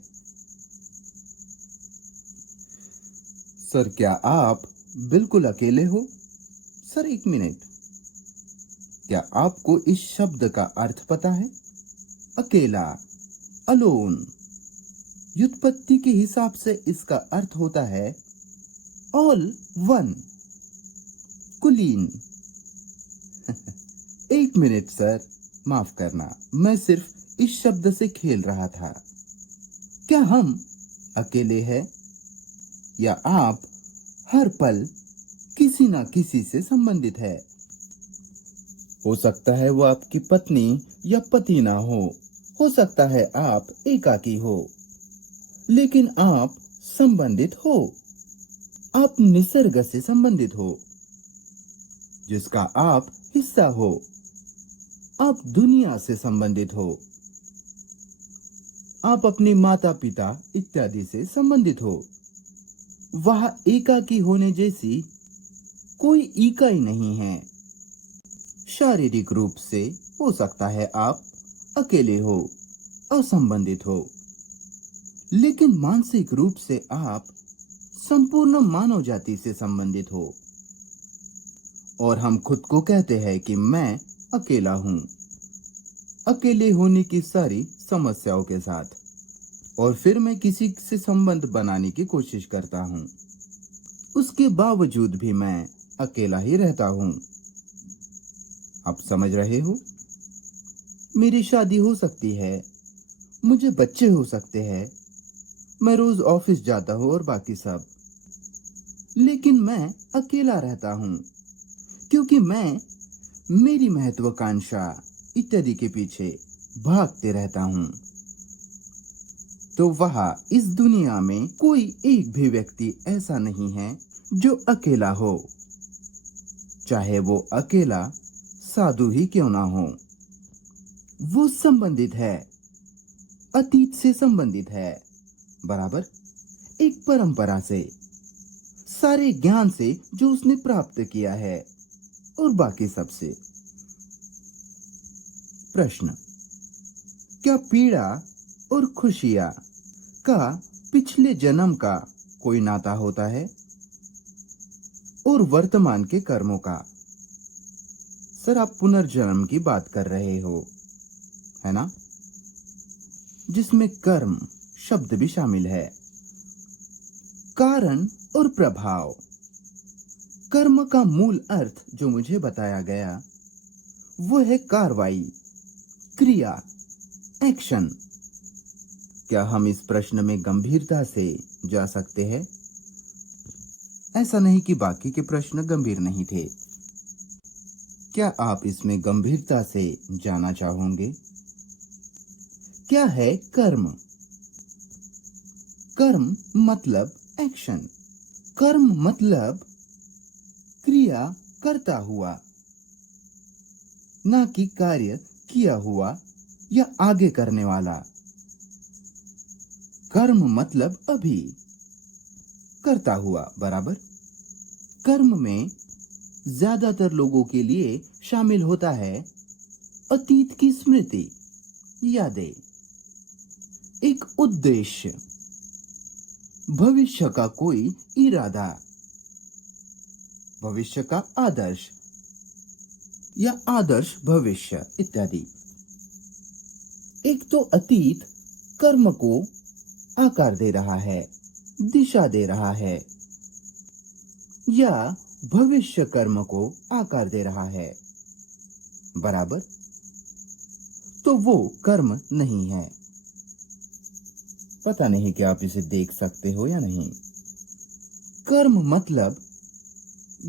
सर क्या आप बिल्कुल अकेले हो? सर एक मिनट, क्या आपको इस शब्द का अर्थ पता है? अकेला, अलोन। व्युत्पत्ति के हिसाब से इसका अर्थ होता है ऑल वन, कुलीन। एक मिनट सर, माफ करना, मैं सिर्फ इस शब्द से खेल रहा था। क्या हम अकेले हैं या आप हर पल किसी ना किसी से संबंधित है? हो सकता है वो आपकी पत्नी या पति ना हो सकता है आप एकाकी हो, लेकिन आप संबंधित हो। आप निसर्ग से संबंधित हो, जिसका आप हिस्सा हो। आप दुनिया से संबंधित हो। आप अपने माता पिता इत्यादि से संबंधित हो। वह एकाकी होने जैसी कोई इकाई नहीं है। शारीरिक रूप से हो सकता है आप अकेले हो, असंबंधित हो, लेकिन मानसिक रूप से आप संपूर्ण मानव जाति से संबंधित हो। और हम खुद को कहते हैं कि मैं अकेला हूं, अकेले होने की सारी समस्याओं के साथ, और फिर मैं किसी से संबंध बनाने की कोशिश करता हूं। उसके बावजूद भी मैं अकेला ही रहता हूं। आप समझ रहे हो? मेरी शादी हो सकती है, मुझे बच्चे हो सकते हैं, मैं रोज ऑफिस जाता हूं और बाकी सब, लेकिन मैं अकेला रहता हूं क्योंकि मैं मेरी महत्वाकांक्षा इत्यादि के पीछे भागते रहता हूं। तो वह इस दुनिया में कोई एक भी व्यक्ति ऐसा नहीं है जो अकेला हो, चाहे वो अकेला साधु ही क्यों ना हो। वो संबंधित है, अतीत से संबंधित है, बराबर एक परंपरा से, सारे ज्ञान से जो उसने प्राप्त किया है और बाकी सबसे। प्रश्न, क्या पीड़ा और खुशियां का पिछले जन्म का कोई नाता होता है और वर्तमान के कर्मों का? सर आप पुनर्जन्म की बात कर रहे हो, है ना, जिसमें कर्म शब्द भी शामिल है। कारण और प्रभाव। कर्म का मूल अर्थ जो मुझे बताया गया वो है कार्रवाई, क्रिया, एक्शन। क्या हम इस प्रश्न में गंभीरता से जा सकते हैं? ऐसा नहीं कि बाकी के प्रश्न गंभीर नहीं थे। क्या आप इसमें गंभीरता से जाना चाहोगे? क्या है कर्म? कर्म मतलब एक्शन। कर्म मतलब क्रिया करता हुआ, ना कि कार्य किया हुआ या आगे करने वाला। कर्म मतलब अभी करता हुआ बराबर। कर्म में ज्यादातर लोगों के लिए शामिल होता है अतीत की स्मृति, यादें, एक उद्देश्य, भविष्य का कोई इरादा, भविष्य का आदर्श या आदर्श भविष्य इत्यादि। एक तो अतीत कर्म को आकार दे रहा है, दिशा दे रहा है, या भविष्य कर्म को आकार दे रहा है, बराबर। तो वो कर्म नहीं है। पता नहीं कि आप इसे देख सकते हो या नहीं। कर्म मतलब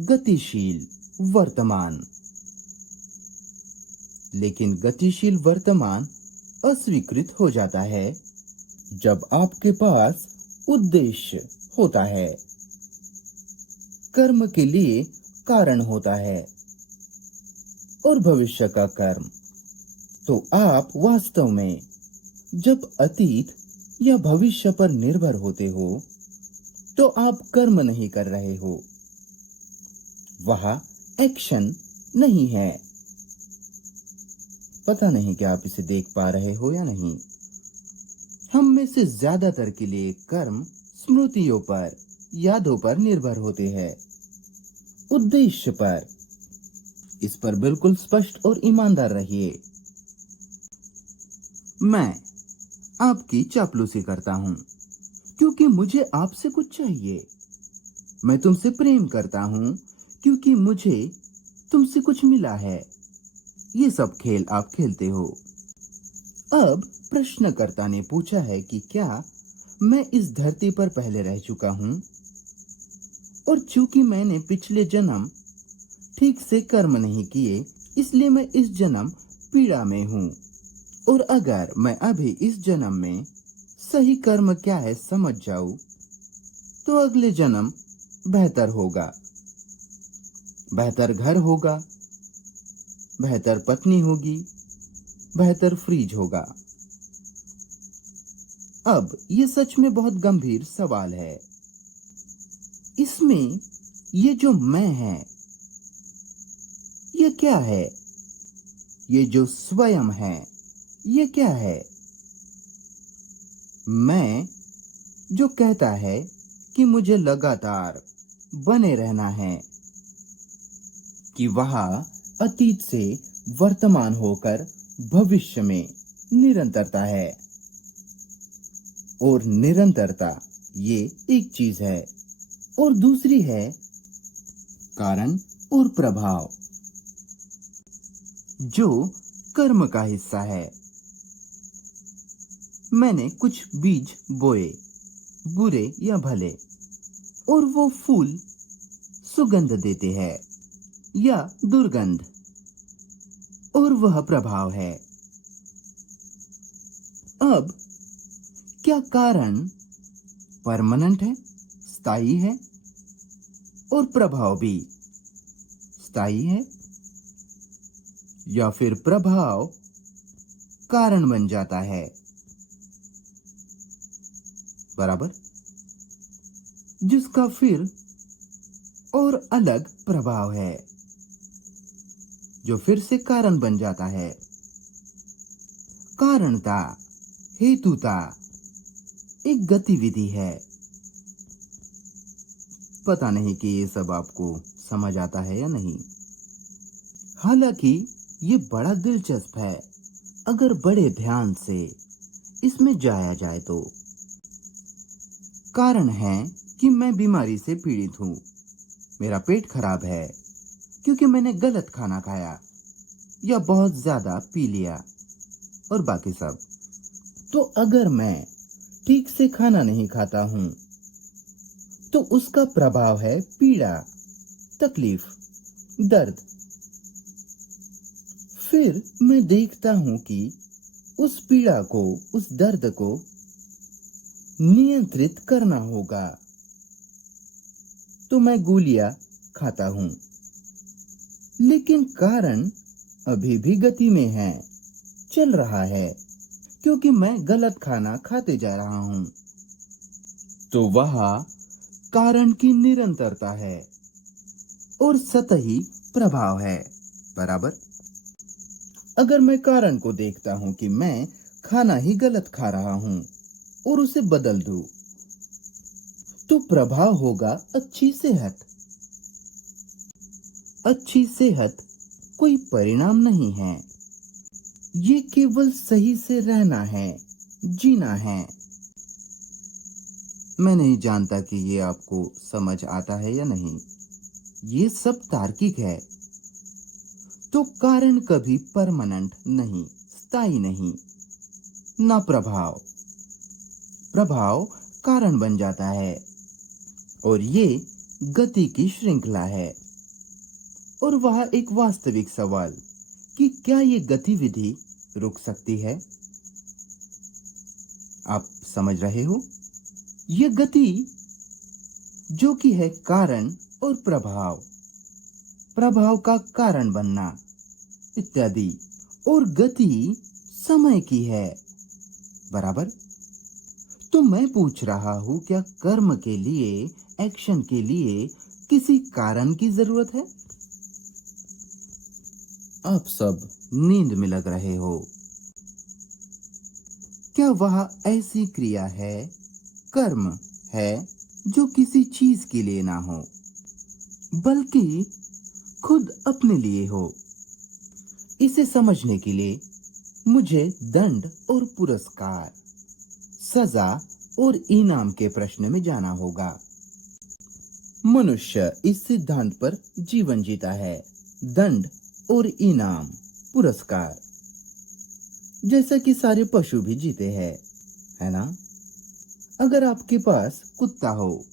गतिशील वर्तमान, लेकिन गतिशील वर्तमान अस्वीकृत हो जाता है जब आपके पास उद्देश्य होता है, कर्म के लिए कारण होता है और भविष्य का कर्म। तो आप वास्तव में जब अतीत या भविष्य पर निर्भर होते हो तो आप कर्म नहीं कर रहे हो, वहां एक्शन नहीं है। पता नहीं कि आप इसे देख पा रहे हो या नहीं। हम में से ज्यादातर के लिए कर्म स्मृतियों पर, यादों पर निर्भर होते हैं, उद्देश्य पर। इस पर बिल्कुल स्पष्ट और ईमानदार रहिए। मैं आपकी चापलूसी करता हूं क्योंकि मुझे आपसे कुछ चाहिए। मैं तुमसे प्रेम करता हूं क्योंकि मुझे तुमसे कुछ मिला है। ये सब खेल आप खेलते हो। अब प्रश्नकर्ता ने पूछा है कि क्या मैं इस धरती पर पहले रह चुका हूं, और चूंकि मैंने पिछले जन्म ठीक से कर्म नहीं किए, इसलिए मैं इस जन्म पीड़ा में हूं। और अगर मैं अभी इस जन्म में सही कर्म क्या है समझ जाऊं, तो अगले जन्म बेहतर होगा। बेहतर घर होगा, बेहतर पत्नी होगी, बेहतर फ्रिज होगा। अब ये सच में बहुत गंभीर सवाल है। इसमें ये जो मैं है, ये क्या है? ये जो स्वयं है, ये क्या है? मैं जो कहता है कि मुझे लगातार बने रहना है, कि वहां अतीत से वर्तमान होकर भविष्य में निरंतरता है। और निरंतरता ये एक चीज है, और दूसरी है कारण और प्रभाव, जो कर्म का हिस्सा है। मैंने कुछ बीज बोए, बुरे या भले, और वो फूल सुगंध देते हैं या दुर्गंध, और वह प्रभाव है। अब क्या कारण परमानेंट है, स्थायी है, और प्रभाव भी स्थायी है, या फिर प्रभाव कारण बन जाता है, बराबर, जिसका फिर और अलग प्रभाव है, जो फिर से कारण बन जाता है। कारणता, हेतुता एक गतिविधि है। पता नहीं कि ये सब आपको समझ आता है या नहीं। हालांकि ये बड़ा दिलचस्प है अगर बड़े ध्यान से इसमें जाया जाए तो। कारण है कि मैं बीमारी से पीड़ित हूं। मेरा पेट खराब है क्योंकि मैंने गलत खाना खाया या बहुत ज्यादा पी लिया और बाकी सब। तो अगर मैं ठीक से खाना नहीं खाता हूं तो उसका प्रभाव है पीड़ा, तकलीफ, दर्द। फिर मैं देखता हूं कि उस पीड़ा को, उस दर्द को नियंत्रित करना होगा, तो मैं गोलियां खाता हूं। लेकिन कारण अभी भी गति में है, चल रहा है, क्योंकि मैं गलत खाना खाते जा रहा हूं। तो वह कारण की निरंतरता है और सतही प्रभाव है, बराबर। अगर मैं कारण को देखता हूं कि मैं खाना ही गलत खा रहा हूं और उसे बदल दूं, तो प्रभाव होगा अच्छी सेहत। अच्छी सेहत कोई परिणाम नहीं है, ये केवल सही से रहना है, जीना है। मैं नहीं जानता कि ये आपको समझ आता है या नहीं, ये सब तार्किक है। तो कारण कभी परमानेंट नहीं, स्थायी नहीं, ना प्रभाव। प्रभाव कारण बन जाता है और ये गति की श्रृंखला है। और वह एक वास्तविक सवाल कि क्या ये गतिविधि रुक सकती है? आप समझ रहे हो? ये गति जो कि है कारण और प्रभाव, प्रभाव का कारण बनना इत्यादि, और गति समय की है, बराबर। तो मैं पूछ रहा हूं, क्या कर्म के लिए, एक्शन के लिए किसी कारण की जरूरत है? आप सब नींद में लग रहे हो। क्या वह ऐसी क्रिया है, कर्म है, जो किसी चीज के लिए ना हो, बल्कि खुद अपने लिए हो? इसे समझने के लिए मुझे दंड और पुरस्कार, सजा और इनाम के प्रश्न में जाना होगा। मनुष्य इस सिद्धांत पर जीवन जीता है, दंड और इनाम, पुरस्कार, जैसा कि सारे पशु भी जीते हैं, है ना? अगर आपके पास कुत्ता हो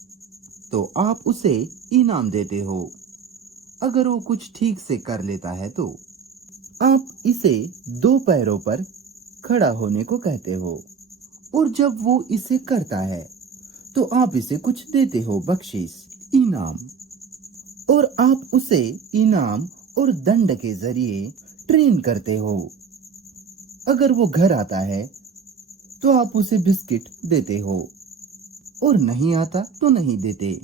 तो आप उसे इनाम देते हो। अगर वो कुछ ठीक से कर लेता है तो आप इसे 2 पैरों पर खड़ा होने को कहते हो, और जब वो इसे करता है तो आप इसे कुछ देते हो, बख्शीश, इनाम। और आप उसे इनाम और दंड के जरिए ट्रेन करते हो। अगर वो घर आता है तो आप उसे बिस्किट देते हो, और नहीं आता तो नहीं देते।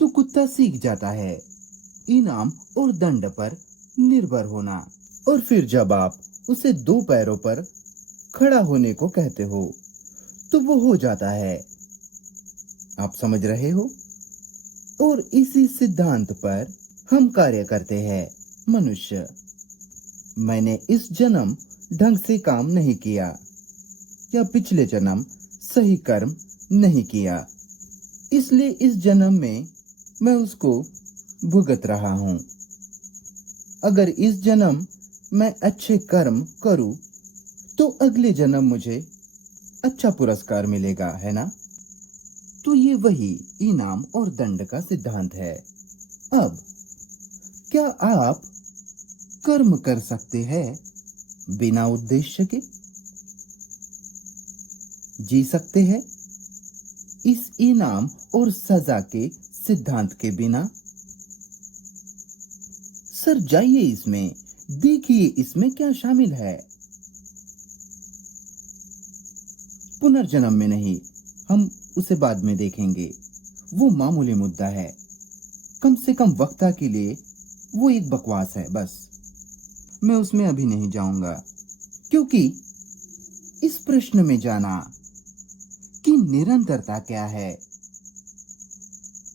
तो कुत्ता सीख जाता है इनाम और दंड पर निर्भर होना। और फिर जब आप उसे 2 पैरों पर खड़ा होने को कहते हो तो वो हो जाता है। आप समझ रहे हो? और इसी सिद्धांत पर हम कार्य करते हैं, मनुष्य। मैंने इस जन्म ढंग से काम नहीं किया, या पिछले जन्म सही कर्म नहीं किया, इसलिए इस जन्म में मैं उसको भुगत रहा हूं। अगर इस जन्म मैं अच्छे कर्म करूं तो अगले जन्म मुझे अच्छा पुरस्कार मिलेगा, है ना? तो ये वही इनाम और दंड का सिद्धांत है। अब क्या आप कर्म कर सकते हैं बिना उद्देश्य के? जी सकते हैं इस इनाम और सजा के सिद्धांत के बिना? सर जाइए इसमें, देखिए इसमें क्या शामिल है। पुनर्जन्म में नहीं, हम उसे बाद में देखेंगे, वो मामूली मुद्दा है। कम से कम वक्ता के लिए वो एक बकवास है, बस। मैं उसमें अभी नहीं जाऊंगा, क्योंकि इस प्रश्न में जाना कि निरंतरता क्या है,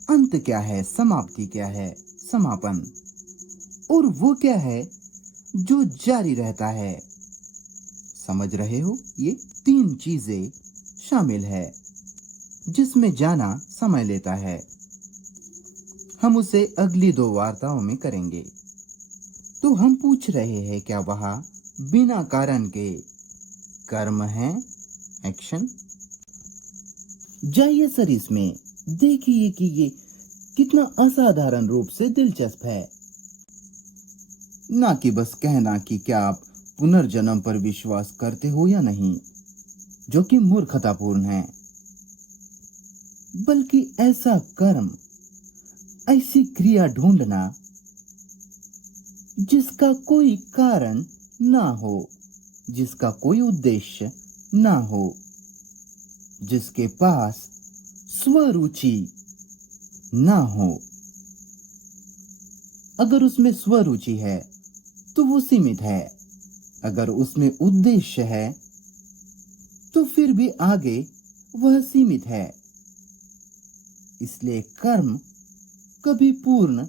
अंत क्या है, समाप्ति क्या है, समापन, और वो क्या है जो जारी रहता है। समझ रहे हो? ये 3 चीजें शामिल है, जिसमें जाना समय लेता है। हम उसे अगली 2 वार्ताओं में करेंगे। तो हम पूछ रहे हैं, क्या वह बिना कारण के कर्म है, एक्शन? जाइए सर इसमें, देखिए कि ये कितना असाधारण रूप से दिलचस्प है। ना कि बस कहना कि क्या आप पुनर्जन्म पर विश्वास करते हो या नहीं, जो कि मूर्खतापूर्ण है, बल्कि ऐसा कर्म, ऐसी क्रिया ढूंढना जिसका कोई कारण ना हो, जिसका कोई उद्देश्य ना हो, जिसके पास स्वरुचि ना हो। अगर उसमें स्वरुचि है तो वो सीमित है, अगर उसमें उद्देश्य है तो फिर भी आगे वह सीमित है। इसलिए कर्म कभी पूर्ण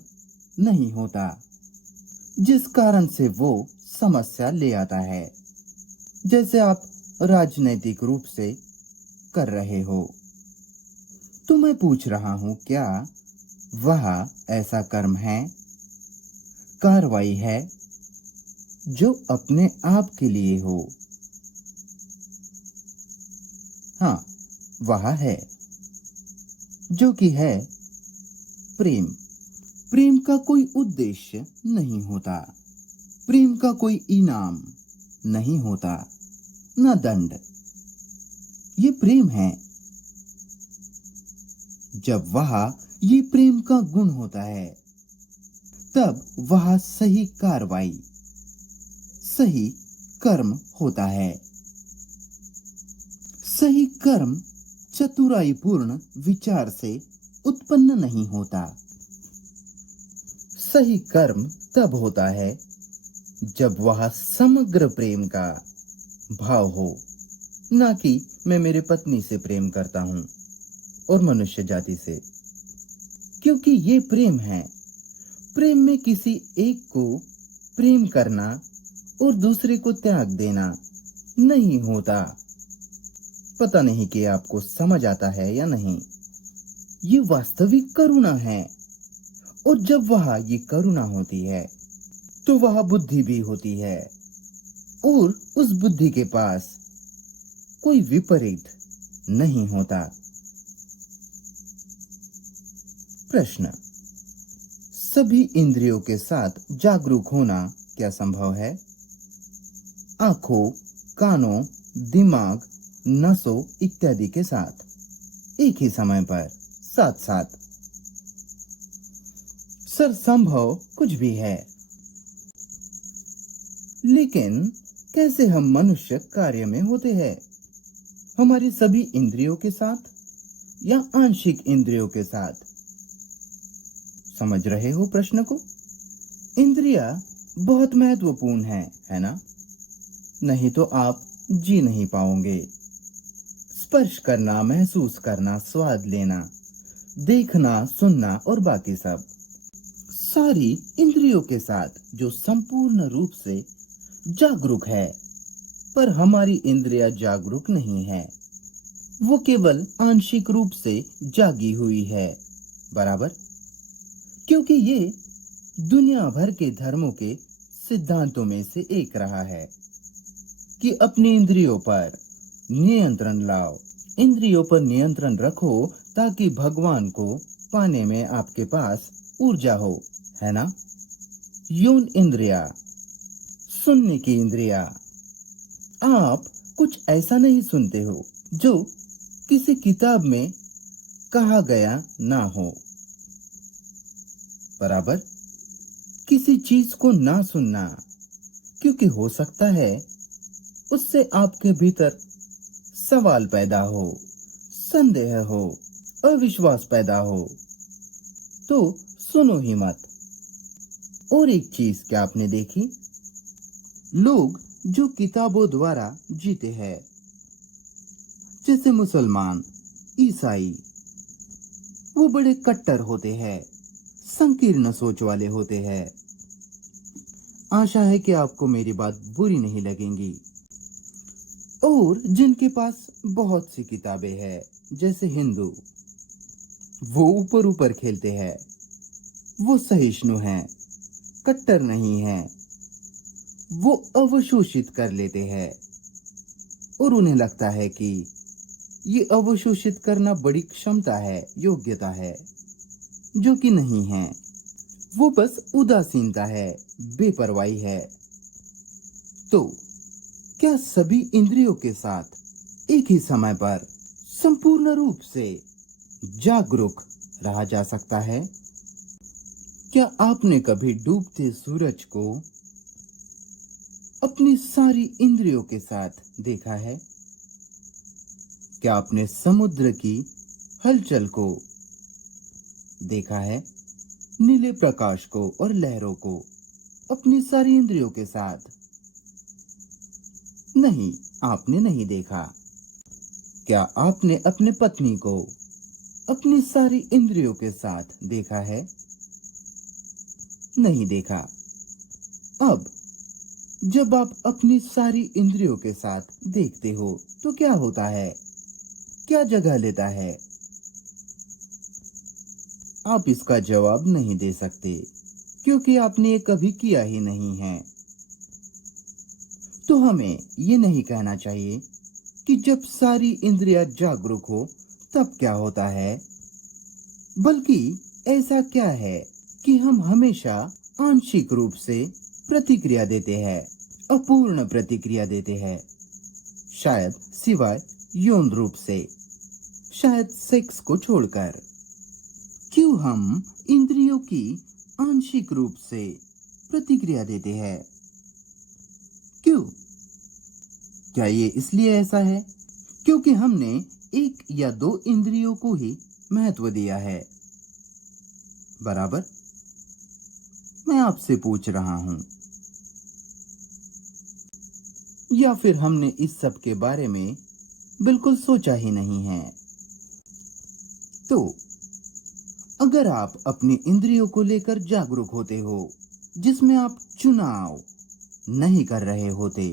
नहीं होता, जिस कारण से वो समस्या ले आता है, जैसे आप राजनैतिक रूप से कर रहे हो। तो मैं पूछ रहा हूं, क्या वह ऐसा कर्म है, कार्रवाई है, जो अपने आप के लिए हो? हाँ, वह है, जो कि है प्रेम। प्रेम का कोई उद्देश्य नहीं होता, प्रेम का कोई इनाम नहीं होता, न दंड। ये प्रेम है। जब वह ये प्रेम का गुण होता है, तब वह सही कार्रवाई, सही कर्म होता है। सही कर्म चतुराईपूर्ण विचार से उत्पन्न नहीं होता। सही कर्म तब होता है जब वह समग्र प्रेम का भाव हो, ना कि मैं मेरे पत्नी से प्रेम करता हूं और मनुष्य जाति से, क्योंकि ये प्रेम है। प्रेम में किसी एक को प्रेम करना और दूसरे को त्याग देना नहीं होता। पता नहीं कि आपको समझ आता है या नहीं। ये वास्तविक करुणा है, और जब वह ये करुणा होती है तो वह बुद्धि भी होती है, और उस बुद्धि के पास कोई विपरीत नहीं होता। प्रश्न: सभी इंद्रियों के साथ जागरूक होना क्या संभव है? आंखों, कानों, दिमाग, नसों इत्यादि के साथ एक ही समय पर, साथ साथ। सर, संभव कुछ भी है, लेकिन कैसे हम मनुष्य कार्य में होते हैं? हमारी सभी इंद्रियों के साथ या आंशिक इंद्रियों के साथ? समझ रहे हो प्रश्न को? इंद्रिया बहुत महत्वपूर्ण है ना? नहीं तो आप जी नहीं पाओगे। स्पर्श करना, महसूस करना, स्वाद लेना, देखना, सुनना और बाकी सब, सारी इंद्रियों के साथ जो संपूर्ण रूप से जागरूक है। पर हमारी इंद्रियां जागरूक नहीं है, वो केवल आंशिक रूप से जागी हुई है, बराबर? क्योंकि ये दुनिया भर के धर्मों के सिद्धांतों में से एक रहा है कि अपनी इंद्रियों पर नियंत्रण लाओ, इंद्रियों पर नियंत्रण रखो, ताकि भगवान को पाने में आपके पास ऊर्जा हो, है ना? यौन इंद्रिया, सुनने की इंद्रिया। आप कुछ ऐसा नहीं सुनते हो जो किसी किताब में कहा गया ना हो, बराबर? किसी चीज को ना सुनना, क्योंकि हो सकता है उससे आपके भीतर सवाल पैदा हो, संदेह हो, अविश्वास पैदा हो, तो सुनो ही मत। और एक चीज क्या आपने देखी? लोग जो किताबों द्वारा जीते हैं, जैसे मुसलमान, ईसाई, वो बड़े कट्टर होते हैं, संकीर्ण सोच वाले होते हैं। आशा है कि आपको मेरी बात बुरी नहीं लगेंगी। और जिनके पास बहुत सी किताबें हैं, जैसे हिंदू, वो ऊपर ऊपर खेलते हैं, वो सहिष्णु हैं, कट्टर नहीं हैं, वो अवशोषित कर लेते हैं, और उन्हें लगता है कि ये अवशोषित करना बड़ी क्षमता है, योग्यता है, जो कि नहीं है। वो बस उदासीनता है, बेपरवाही है। तो क्या सभी इंद्रियों के साथ एक ही समय पर संपूर्ण रूप से जागरूक रहा जा सकता है? क्या आपने कभी डूबते सूरज को अपनी सारी इंद्रियों के साथ देखा है? क्या आपने समुद्र की हलचल को देखा है? नीले प्रकाश को और लहरों को अपनी सारी इंद्रियों के साथ? नहीं, आपने नहीं देखा। क्या आपने अपने पत्नी को अपनी सारी इंद्रियों के साथ देखा है? नहीं देखा। अब जब आप अपनी सारी इंद्रियों के साथ देखते हो तो क्या होता है? क्या जगह लेता है? आप इसका जवाब नहीं दे सकते क्योंकि आपने ये कभी किया ही नहीं है। तो हमें ये नहीं कहना चाहिए कि जब सारी इंद्रियां जागरूक हो तब क्या होता है, बल्कि ऐसा क्या है कि हम हमेशा आंशिक रूप से प्रतिक्रिया देते हैं, अपूर्ण प्रतिक्रिया देते हैं, शायद सिवाय यौन रूप से, शायद सेक्स को छोड़कर। क्यों हम इंद्रियों की आंशिक रूप से प्रतिक्रिया देते हैं? क्यों? क्या ये इसलिए ऐसा है क्योंकि हमने एक या दो इंद्रियों को ही महत्व दिया है? बराबर? मैं आपसे पूछ रहा हूं। या फिर हमने इस सब के बारे में बिल्कुल सोचा ही नहीं है? तो अगर आप अपनी इंद्रियों को लेकर जागरूक होते हो, जिसमें आप चुनाव नहीं कर रहे होते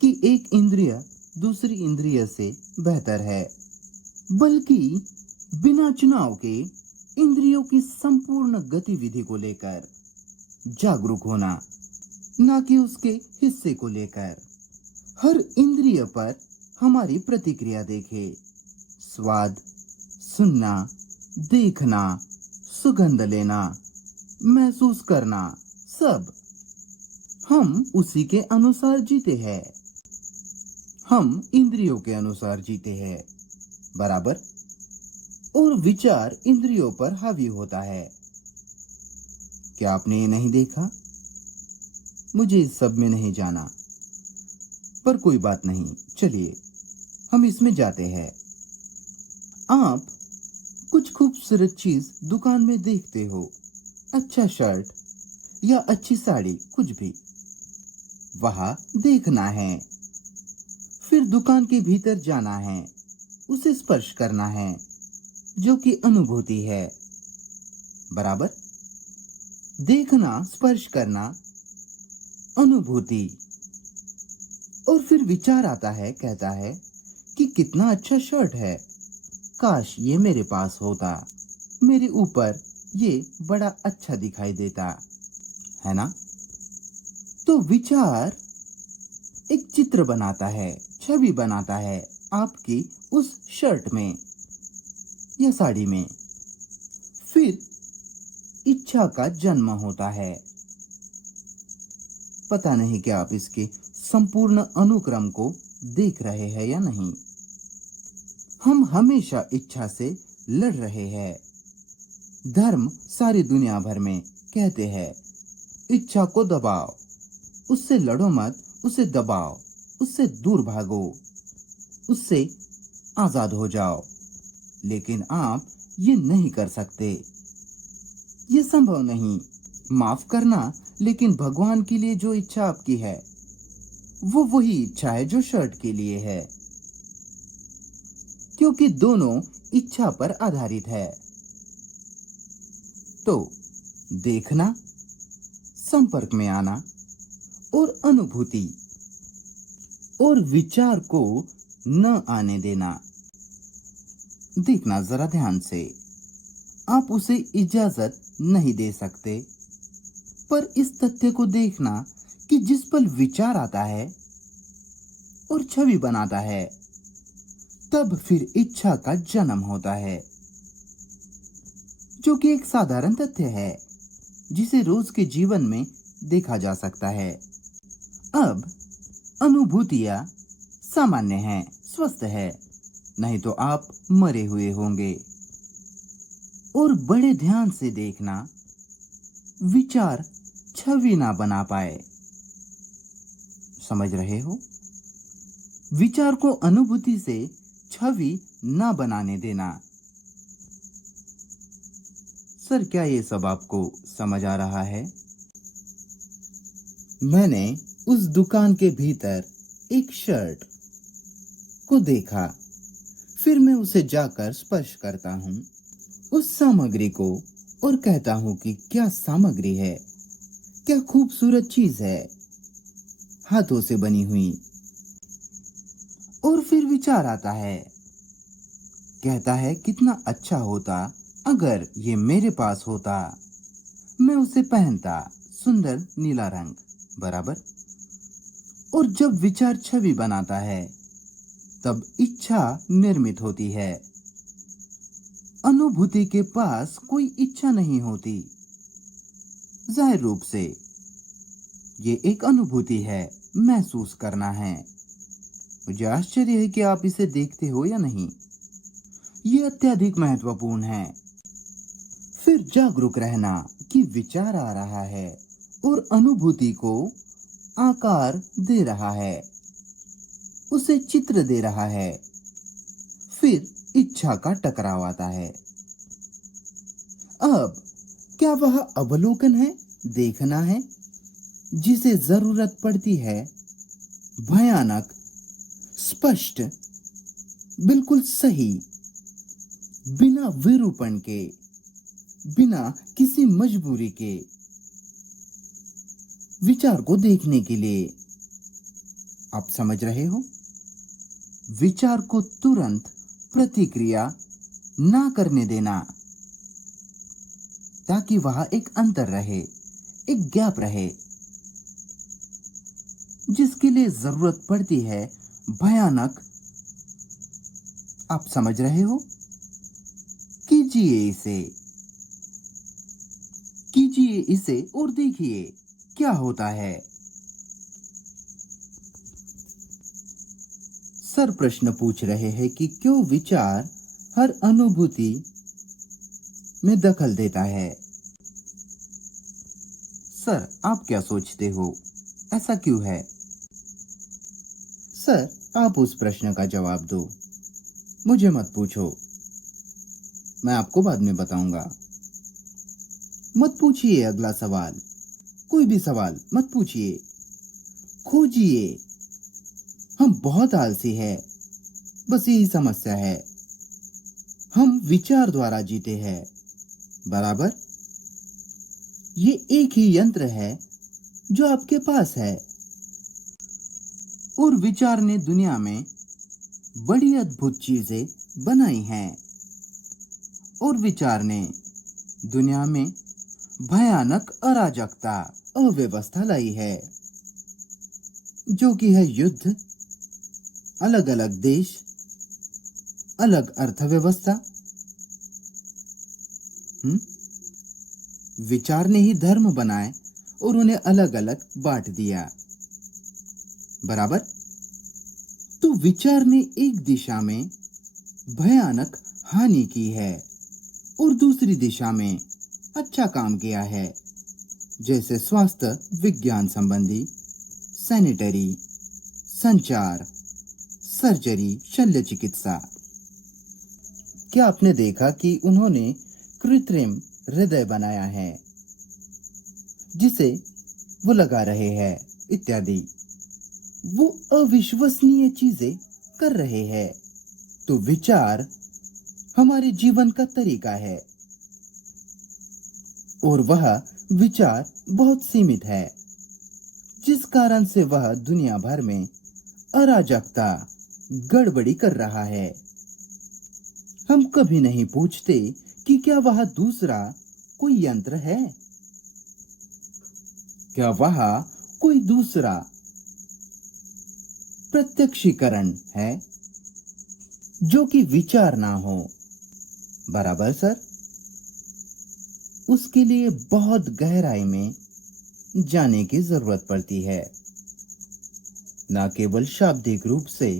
कि एक इंद्रिय दूसरी इंद्रिय से बेहतर है, बल्कि बिना चुनाव के इंद्रियों की संपूर्ण गतिविधि को लेकर जागरूक होना, ना कि उसके हिस्से को लेकर। हर इंद्रिय पर हमारी प्रतिक्रिया देखे, स्वाद, सुनना, देखना, सुगंध लेना, महसूस करना, सब हम उसी के अनुसार जीते हैं। हम इंद्रियों के अनुसार जीते हैं, बराबर? और विचार इंद्रियों पर हावी होता है। क्या आपने ये नहीं देखा? मुझे इस सब में नहीं जाना, पर कोई बात नहीं, चलिए हम इसमें जाते हैं। आप कुछ खूबसूरत चीज दुकान में देखते हो, अच्छा शर्ट या अच्छी साड़ी, कुछ भी वहां देखना है, फिर दुकान के भीतर जाना है, उसे स्पर्श करना है, जो कि अनुभूति है, बराबर? देखना, स्पर्श करना, अनुभूति। और फिर विचार आता है, कहता है कि कितना अच्छा शर्ट है, काश ये मेरे पास होता, मेरे ऊपर ये बड़ा अच्छा दिखाई देता, है ना? तो विचार एक चित्र बनाता है, छवि बनाता है आपकी उस शर्ट में या साड़ी में। फिर इच्छा का जन्म होता है। पता नहीं कि आप इसके संपूर्ण अनुक्रम को देख रहे हैं या नहीं। हम हमेशा इच्छा से लड़ रहे हैं। धर्म सारी दुनिया भर में कहते हैं, इच्छा को दबाओ, उससे लड़ो मत, उसे दबाओ, उससे दूर भागो, उससे आजाद हो जाओ। लेकिन आप ये नहीं कर सकते, ये संभव नहीं। माफ करना, लेकिन भगवान के लिए जो इच्छा आपकी है वो वही इच्छा है जो शर्ट के लिए है, क्योंकि दोनों इच्छा पर आधारित है। तो देखना, संपर्क में आना और अनुभूति और विचार को न आने देना। देखना जरा ध्यान से, आप उसे इजाजत नहीं दे सकते, पर इस तथ्य को देखना कि जिस पल विचार आता है और छवि बनाता है, तब फिर इच्छा का जन्म होता है, जो कि एक साधारण तथ्य है जिसे रोज के जीवन में देखा जा सकता है। अब अनुभूतियां सामान्य हैं, स्वस्थ है, नहीं तो आप मरे हुए होंगे। और बड़े ध्यान से देखना, विचार छवि ना बना पाए। समझ रहे हो? विचार को अनुभूति से छवि ना बनाने देना। सर, क्या ये सब आपको समझ आ रहा है? मैंने उस दुकान के भीतर एक शर्ट को देखा, फिर मैं उसे जाकर स्पर्श करता हूँ उस सामग्री को और कहता हूँ कि क्या सामग्री है, क्या खूबसूरत चीज है, हाथों से बनी हुई। और फिर विचार आता है, कहता है कितना अच्छा होता अगर ये मेरे पास होता, मैं उसे पहनता, सुंदर नीला रंग, बराबर। और जब विचार छवि बनाता है तब इच्छा निर्मित होती है। अनुभूति के पास कोई इच्छा नहीं होती। जाहिर रूप से ये एक अनुभूति है, महसूस करना है। मुझे आश्चर्य है कि आप इसे देखते हो या नहीं। ये अत्यधिक महत्वपूर्ण है। फिर जागरूक रहना कि विचार आ रहा है और अनुभूति को आकार दे रहा है, उसे चित्र दे रहा है। फिर इच्छा का टकराव आता है। अब क्या वह अवलोकन है, देखना है, जिसे जरूरत पड़ती है? भयानक, स्पष्ट, बिल्कुल सही, बिना विरूपण के, बिना किसी मजबूरी के विचार को देखने के लिए। आप समझ रहे हो? विचार को तुरंत प्रतिक्रिया ना करने देना, ताकि वहां एक अंतर रहे, एक गैप रहे, जिसके लिए जरूरत पड़ती है भयानक। आप समझ रहे हो? कीजिए इसे, कीजिए इसे और देखिए क्या होता है। सर प्रश्न पूछ रहे हैं कि क्यों विचार हर अनुभूति में दखल देता है। सर, आप क्या सोचते हो, ऐसा क्यों है? सर, आप उस प्रश्न का जवाब दो, मुझे मत पूछो, मैं आपको बाद में बताऊंगा। मत पूछिए अगला सवाल, कोई भी सवाल मत पूछिए, खोजिए। हम बहुत आलसी है, बस यही समस्या है। हम विचार द्वारा जीते हैं, बराबर। ये एक ही यंत्र है जो आपके पास है। और विचार ने दुनिया में बड़ी अद्भुत चीजें बनाई हैं। और विचार ने दुनिया में भयानक अराजकता, अव्यवस्था लाई है, जो कि है युद्ध, अलग अलग देश, अलग अर्थव्यवस्था। विचार ने ही धर्म बनाए और उन्हें अलग अलग बांट दिया, बराबर। तो विचार ने एक दिशा में भयानक हानि की है और दूसरी दिशा में अच्छा काम किया है, जैसे स्वास्थ्य विज्ञान संबंधी, सैनिटरी, संचार, सर्जरी, शल्य चिकित्सा। क्या आपने देखा कि उन्होंने कृत्रिम हृदय बनाया है जिसे वो लगा रहे हैं, इत्यादि। वो अविश्वसनीय चीजें कर रहे हैं। तो विचार हमारे जीवन का तरीका है और वह विचार बहुत सीमित है, जिस कारण से वह दुनिया भर में अराजकता, गड़बड़ी कर रहा है। हम कभी नहीं पूछते कि क्या वह दूसरा कोई यंत्र है, क्या वह कोई दूसरा प्रत्यक्षीकरण है जो कि विचार ना हो, बराबर सर। उसके लिए बहुत गहराई में जाने की जरूरत पड़ती है। न केवल शाब्दिक रूप से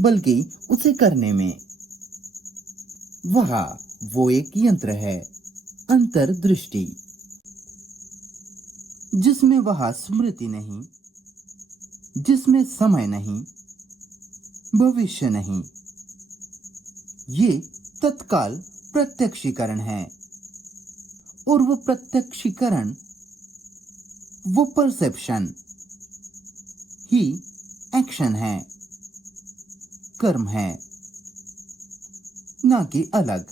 बल्कि उसे करने में। वह वो एक यंत्र है, अंतर्दृष्टि, जिसमें वह स्मृति नहीं, जिसमें समय नहीं, भविष्य नहीं। ये तत्काल प्रत्यक्षीकरण है, और वो प्रत्यक्षीकरण, वो परसेप्शन ही एक्शन है, कर्म है, ना कि अलग।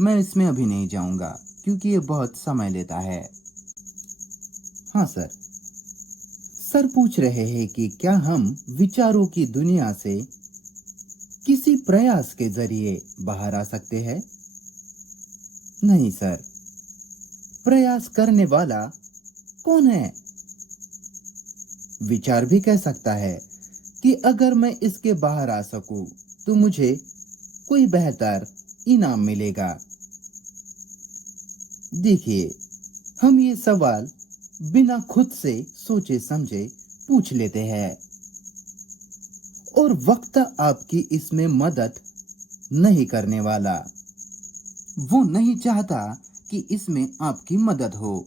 मैं इसमें अभी नहीं जाऊंगा क्योंकि ये बहुत समय लेता है। हाँ सर। सर पूछ रहे हैं कि क्या हम विचारों की दुनिया से किसी प्रयास के जरिए बाहर आ सकते हैं? नहीं सर। प्रयास करने वाला कौन है? विचार भी कह सकता है कि अगर मैं इसके बाहर आ सकूं तो मुझे कोई बेहतर इनाम मिलेगा। देखिए, हम ये सवाल बिना खुद से सोचे समझे पूछ लेते हैं, और वक्त आपकी इसमें मदद नहीं करने वाला। वो नहीं चाहता कि इसमें आपकी मदद हो,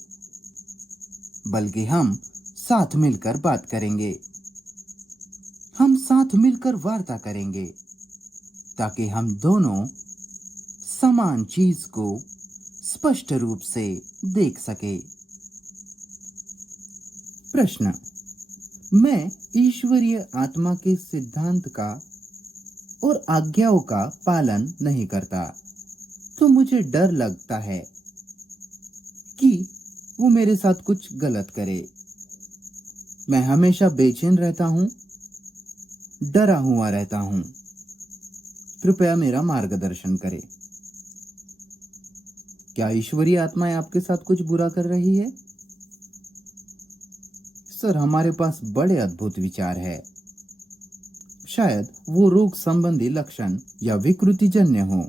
बल्कि हम साथ मिलकर बात करेंगे, हम साथ मिलकर वार्ता करेंगे, ताकि हम दोनों समान चीज को स्पष्ट रूप से देख सके। प्रश्न: मैं ईश्वरीय आत्मा के सिद्धांत का और आज्ञाओं का पालन नहीं करता, तो मुझे डर लगता है कि वो मेरे साथ कुछ गलत करे। मैं हमेशा बेचैन रहता हूं, डरा हुआ रहता हूं। कृपया मेरा मार्गदर्शन करें। क्या ईश्वरीय आत्माएं आपके साथ कुछ बुरा कर रही है? सर, हमारे पास बड़े अद्भुत विचार है। शायद वो रोग संबंधी लक्षण या विकृतिजन्य हो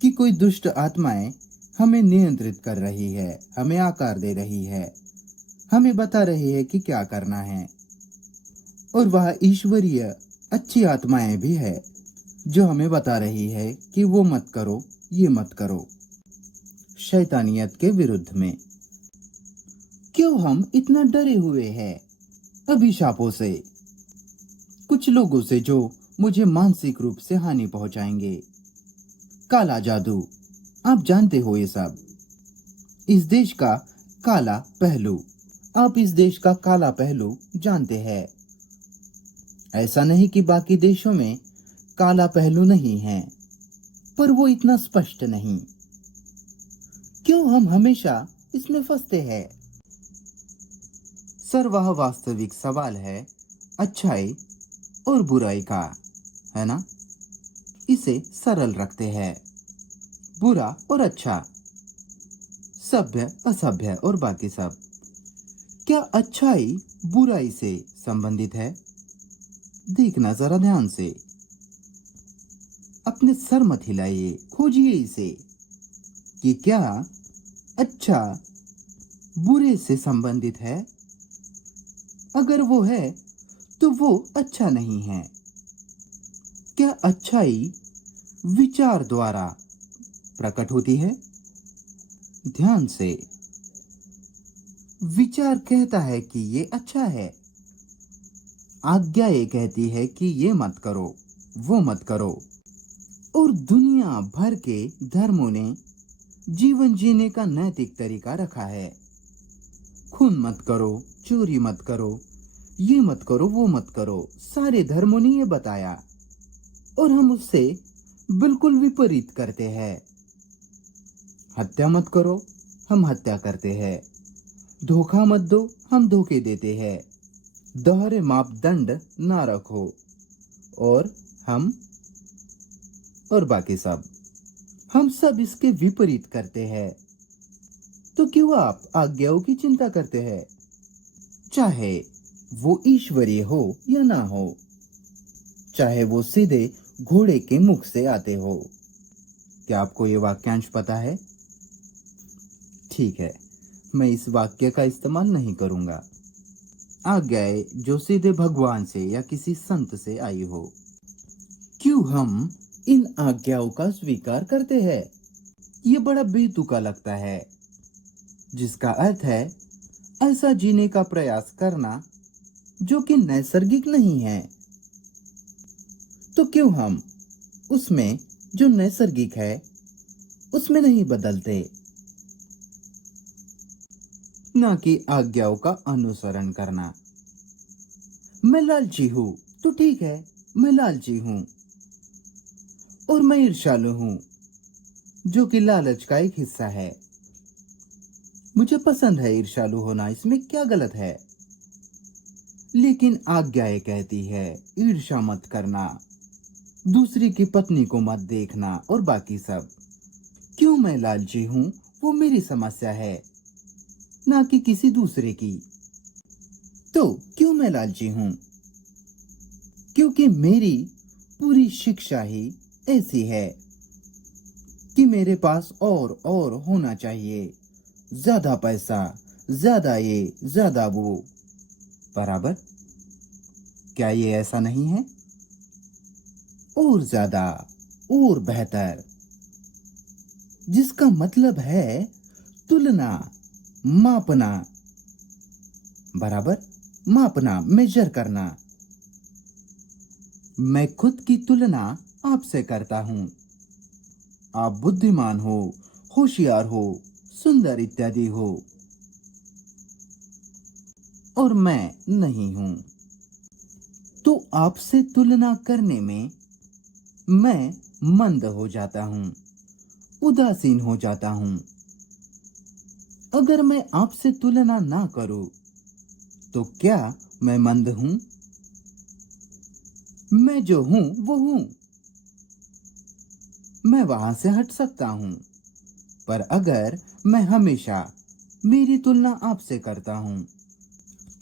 कि कोई दुष्ट आत्माएं हमें नियंत्रित कर रही है, हमें आकार दे रही है, हमें बता रही है कि क्या करना है। और वह ईश्वरीय अच्छी आत्माएं भी है जो हमें बता रही है कि वो मत करो, ये मत करो, शैतानियत के विरुद्ध में। क्यों हम इतना डरे हुए हैं अभिशापों से, कुछ लोगों से जो मुझे मानसिक रूप से हानि पहुंचाएंगे? काला जादू, आप जानते हो ये सब। इस देश का काला पहलू, आप इस देश का काला पहलू जानते हैं। ऐसा नहीं कि बाकी देशों में काला पहलू नहीं है, पर वो इतना स्पष्ट नहीं। क्यों हम हमेशा इसमें फंसते हैं? सर, वह वास्तविक सवाल है अच्छाई और बुराई का, है ना? इसे सरल रखते हैं। बुरा और अच्छा, सभ्य असभ्य और बाकी सब। क्या अच्छाई बुराई से संबंधित है? देखना जरा ध्यान से। अपने सर मत हिलाइए, खोजिए इसे कि क्या अच्छा बुरे से संबंधित है। अगर वो है तो वो अच्छा नहीं है। क्या अच्छाई विचार द्वारा प्रकट होती है? ध्यान से। विचार कहता है कि ये अच्छा है, आज्ञा ये कहती है कि ये मत करो, वो मत करो। और दुनिया भर के धर्मों ने जीवन जीने का नैतिक तरीका रखा है। खून मत करो, चोरी मत करो, ये मत करो, वो मत करो, सारे धर्मों ने ये बताया, और हम उससे बिल्कुल विपरीत करते हैं। हत्या मत करो, हम हत्या करते हैं। धोखा मत दो, हम धोखे देते हैं। दोहरे मापदंड ना रखो, और हम और बाकी सब, हम सब इसके विपरीत करते हैं। तो क्यों आप आज्ञाओं की चिंता करते हैं, चाहे वो ईश्वरीय हो या ना हो, चाहे वो सीधे घोड़े के मुख से आते हो? क्या आपको ये वाक्यांश पता है? ठीक है, मैं इस वाक्य का इस्तेमाल नहीं करूंगा। आज्ञाएं जो सीधे भगवान से या किसी संत से आई हो। क्यों हम इन आज्ञाओं का स्वीकार करते हैं? ये बड़ा बेतुका लगता है, जिसका अर्थ है ऐसा जीने का प्रयास करना जो कि नैसर्गिक नहीं है। तो क्यों हम उसमें जो नैसर्गिक है उसमें नहीं बदलते, ना कि आज्ञाओं का अनुसरण करना। मैं लालची हूं तो ठीक है, मैं लालची हूं, और मैं ईर्ष्यालु हूं, जो कि लालच का एक हिस्सा है। मुझे पसंद है ईर्ष्यालु होना, इसमें क्या गलत है? लेकिन आज्ञाएं कहती है ईर्ष्या मत करना, दूसरी की पत्नी को मत देखना और बाकी सब। क्यों मैं लालची हूं वो मेरी समस्या है, ना कि किसी दूसरे की। तो क्यों मैं लालची हूं? क्योंकि मेरी पूरी शिक्षा ही ऐसी है कि मेरे पास और होना चाहिए, ज्यादा पैसा, ज्यादा ये, ज्यादा वो। बराबर? क्या ये ऐसा नहीं है? और ज्यादा, और बेहतर, जिसका मतलब है तुलना, मापना। बराबर? मापना, मेजर करना। मैं खुद की तुलना आपसे करता हूं। आप बुद्धिमान हो, होशियार हो, सुंदर इत्यादि हो, और मैं नहीं हूं। तो आपसे तुलना करने में मैं मंद हो जाता हूं, उदासीन हो जाता हूं। अगर मैं आपसे तुलना ना करूं तो क्या मैं मंद हूं? मैं जो हूं वो हूं। मैं वहां से हट सकता हूं, पर अगर मैं हमेशा मेरी तुलना आपसे करता हूं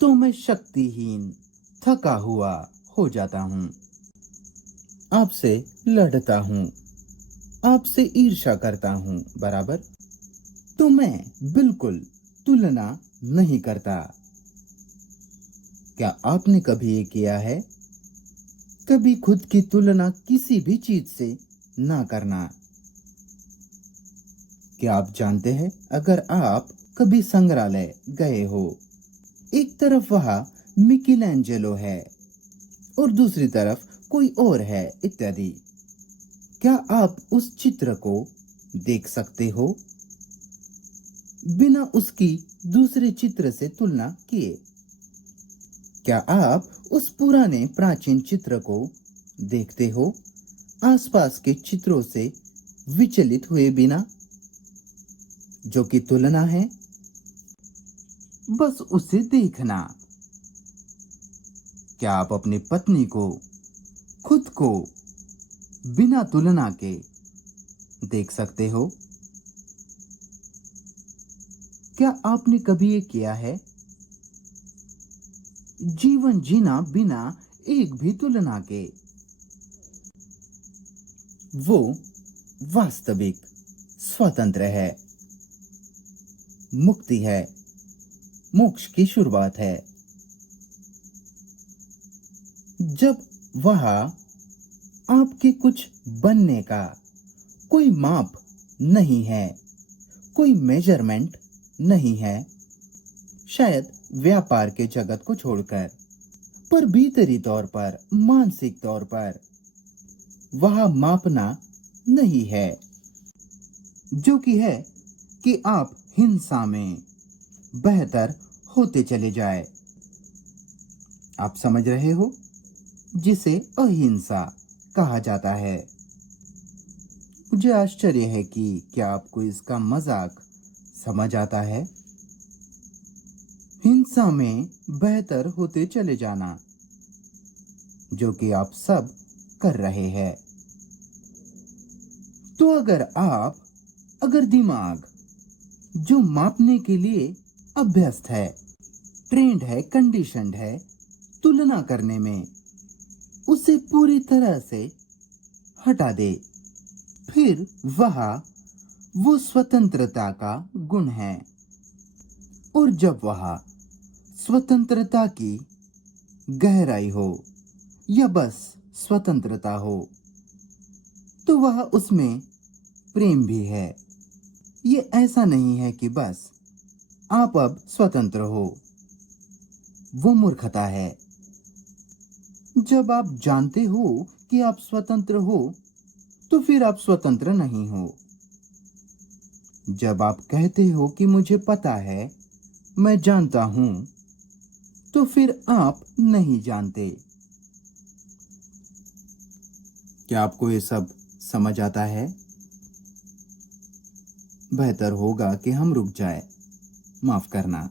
तो मैं शक्तिहीन, थका हुआ हो जाता हूं। आपसे लड़ता हूं, आपसे ईर्ष्या करता हूं। बराबर? तो मैं बिल्कुल तुलना नहीं करता। क्या आपने कभी ये किया है? कभी खुद की तुलना किसी भी चीज से ना करना। क्या आप जानते हैं, अगर आप कभी संग्रहालय गए हो, एक तरफ वहां मिकेलेंजेलो है और दूसरी तरफ कोई और है इत्यादि, क्या आप उस चित्र को देख सकते हो बिना उसकी दूसरे चित्र से तुलना किए? क्या आप उस पुराने प्राचीन चित्र को देखते हो आसपास के चित्रों से विचलित हुए बिना, जो कि तुलना है? बस उसे देखना। क्या आप अपनी पत्नी को, खुद को बिना तुलना के देख सकते हो? क्या आपने कभी ये किया है? जीवन जीना बिना एक भी तुलना के, वो वास्तविक स्वतंत्र है, मुक्ति है, मोक्ष की शुरुआत है। जब वहां आपके कुछ बनने का कोई माप नहीं है, कोई मेजरमेंट नहीं है, शायद व्यापार के जगत को छोड़कर, पर भीतरी तौर पर, मानसिक तौर पर वहां मापना नहीं है, जो कि है कि आप हिंसा में बेहतर होते चले जाए। आप समझ रहे हो, जिसे अहिंसा कहा जाता है। मुझे आश्चर्य है कि क्या आपको इसका मजाक समझ आता है? हिंसा में बेहतर होते चले जाना, जो कि आप सब कर रहे हैं। तो अगर दिमाग जो मापने के लिए अभ्यस्त है, ट्रेंड है, कंडीशनड है तुलना करने में, उसे पूरी तरह से हटा दे, फिर वह वो स्वतंत्रता का गुण है। और जब वह स्वतंत्रता की गहराई हो या बस स्वतंत्रता हो, तो वह उसमें प्रेम भी है। ये ऐसा नहीं है कि बस आप अब स्वतंत्र हो, वो मूर्खता है। जब आप जानते हो कि आप स्वतंत्र हो, तो फिर आप स्वतंत्र नहीं हो। जब आप कहते हो कि मुझे पता है, मैं जानता हूं, तो फिर आप नहीं जानते। क्या आपको ये सब समझ आता है? बेहतर होगा कि हम रुक जाए। माफ करना।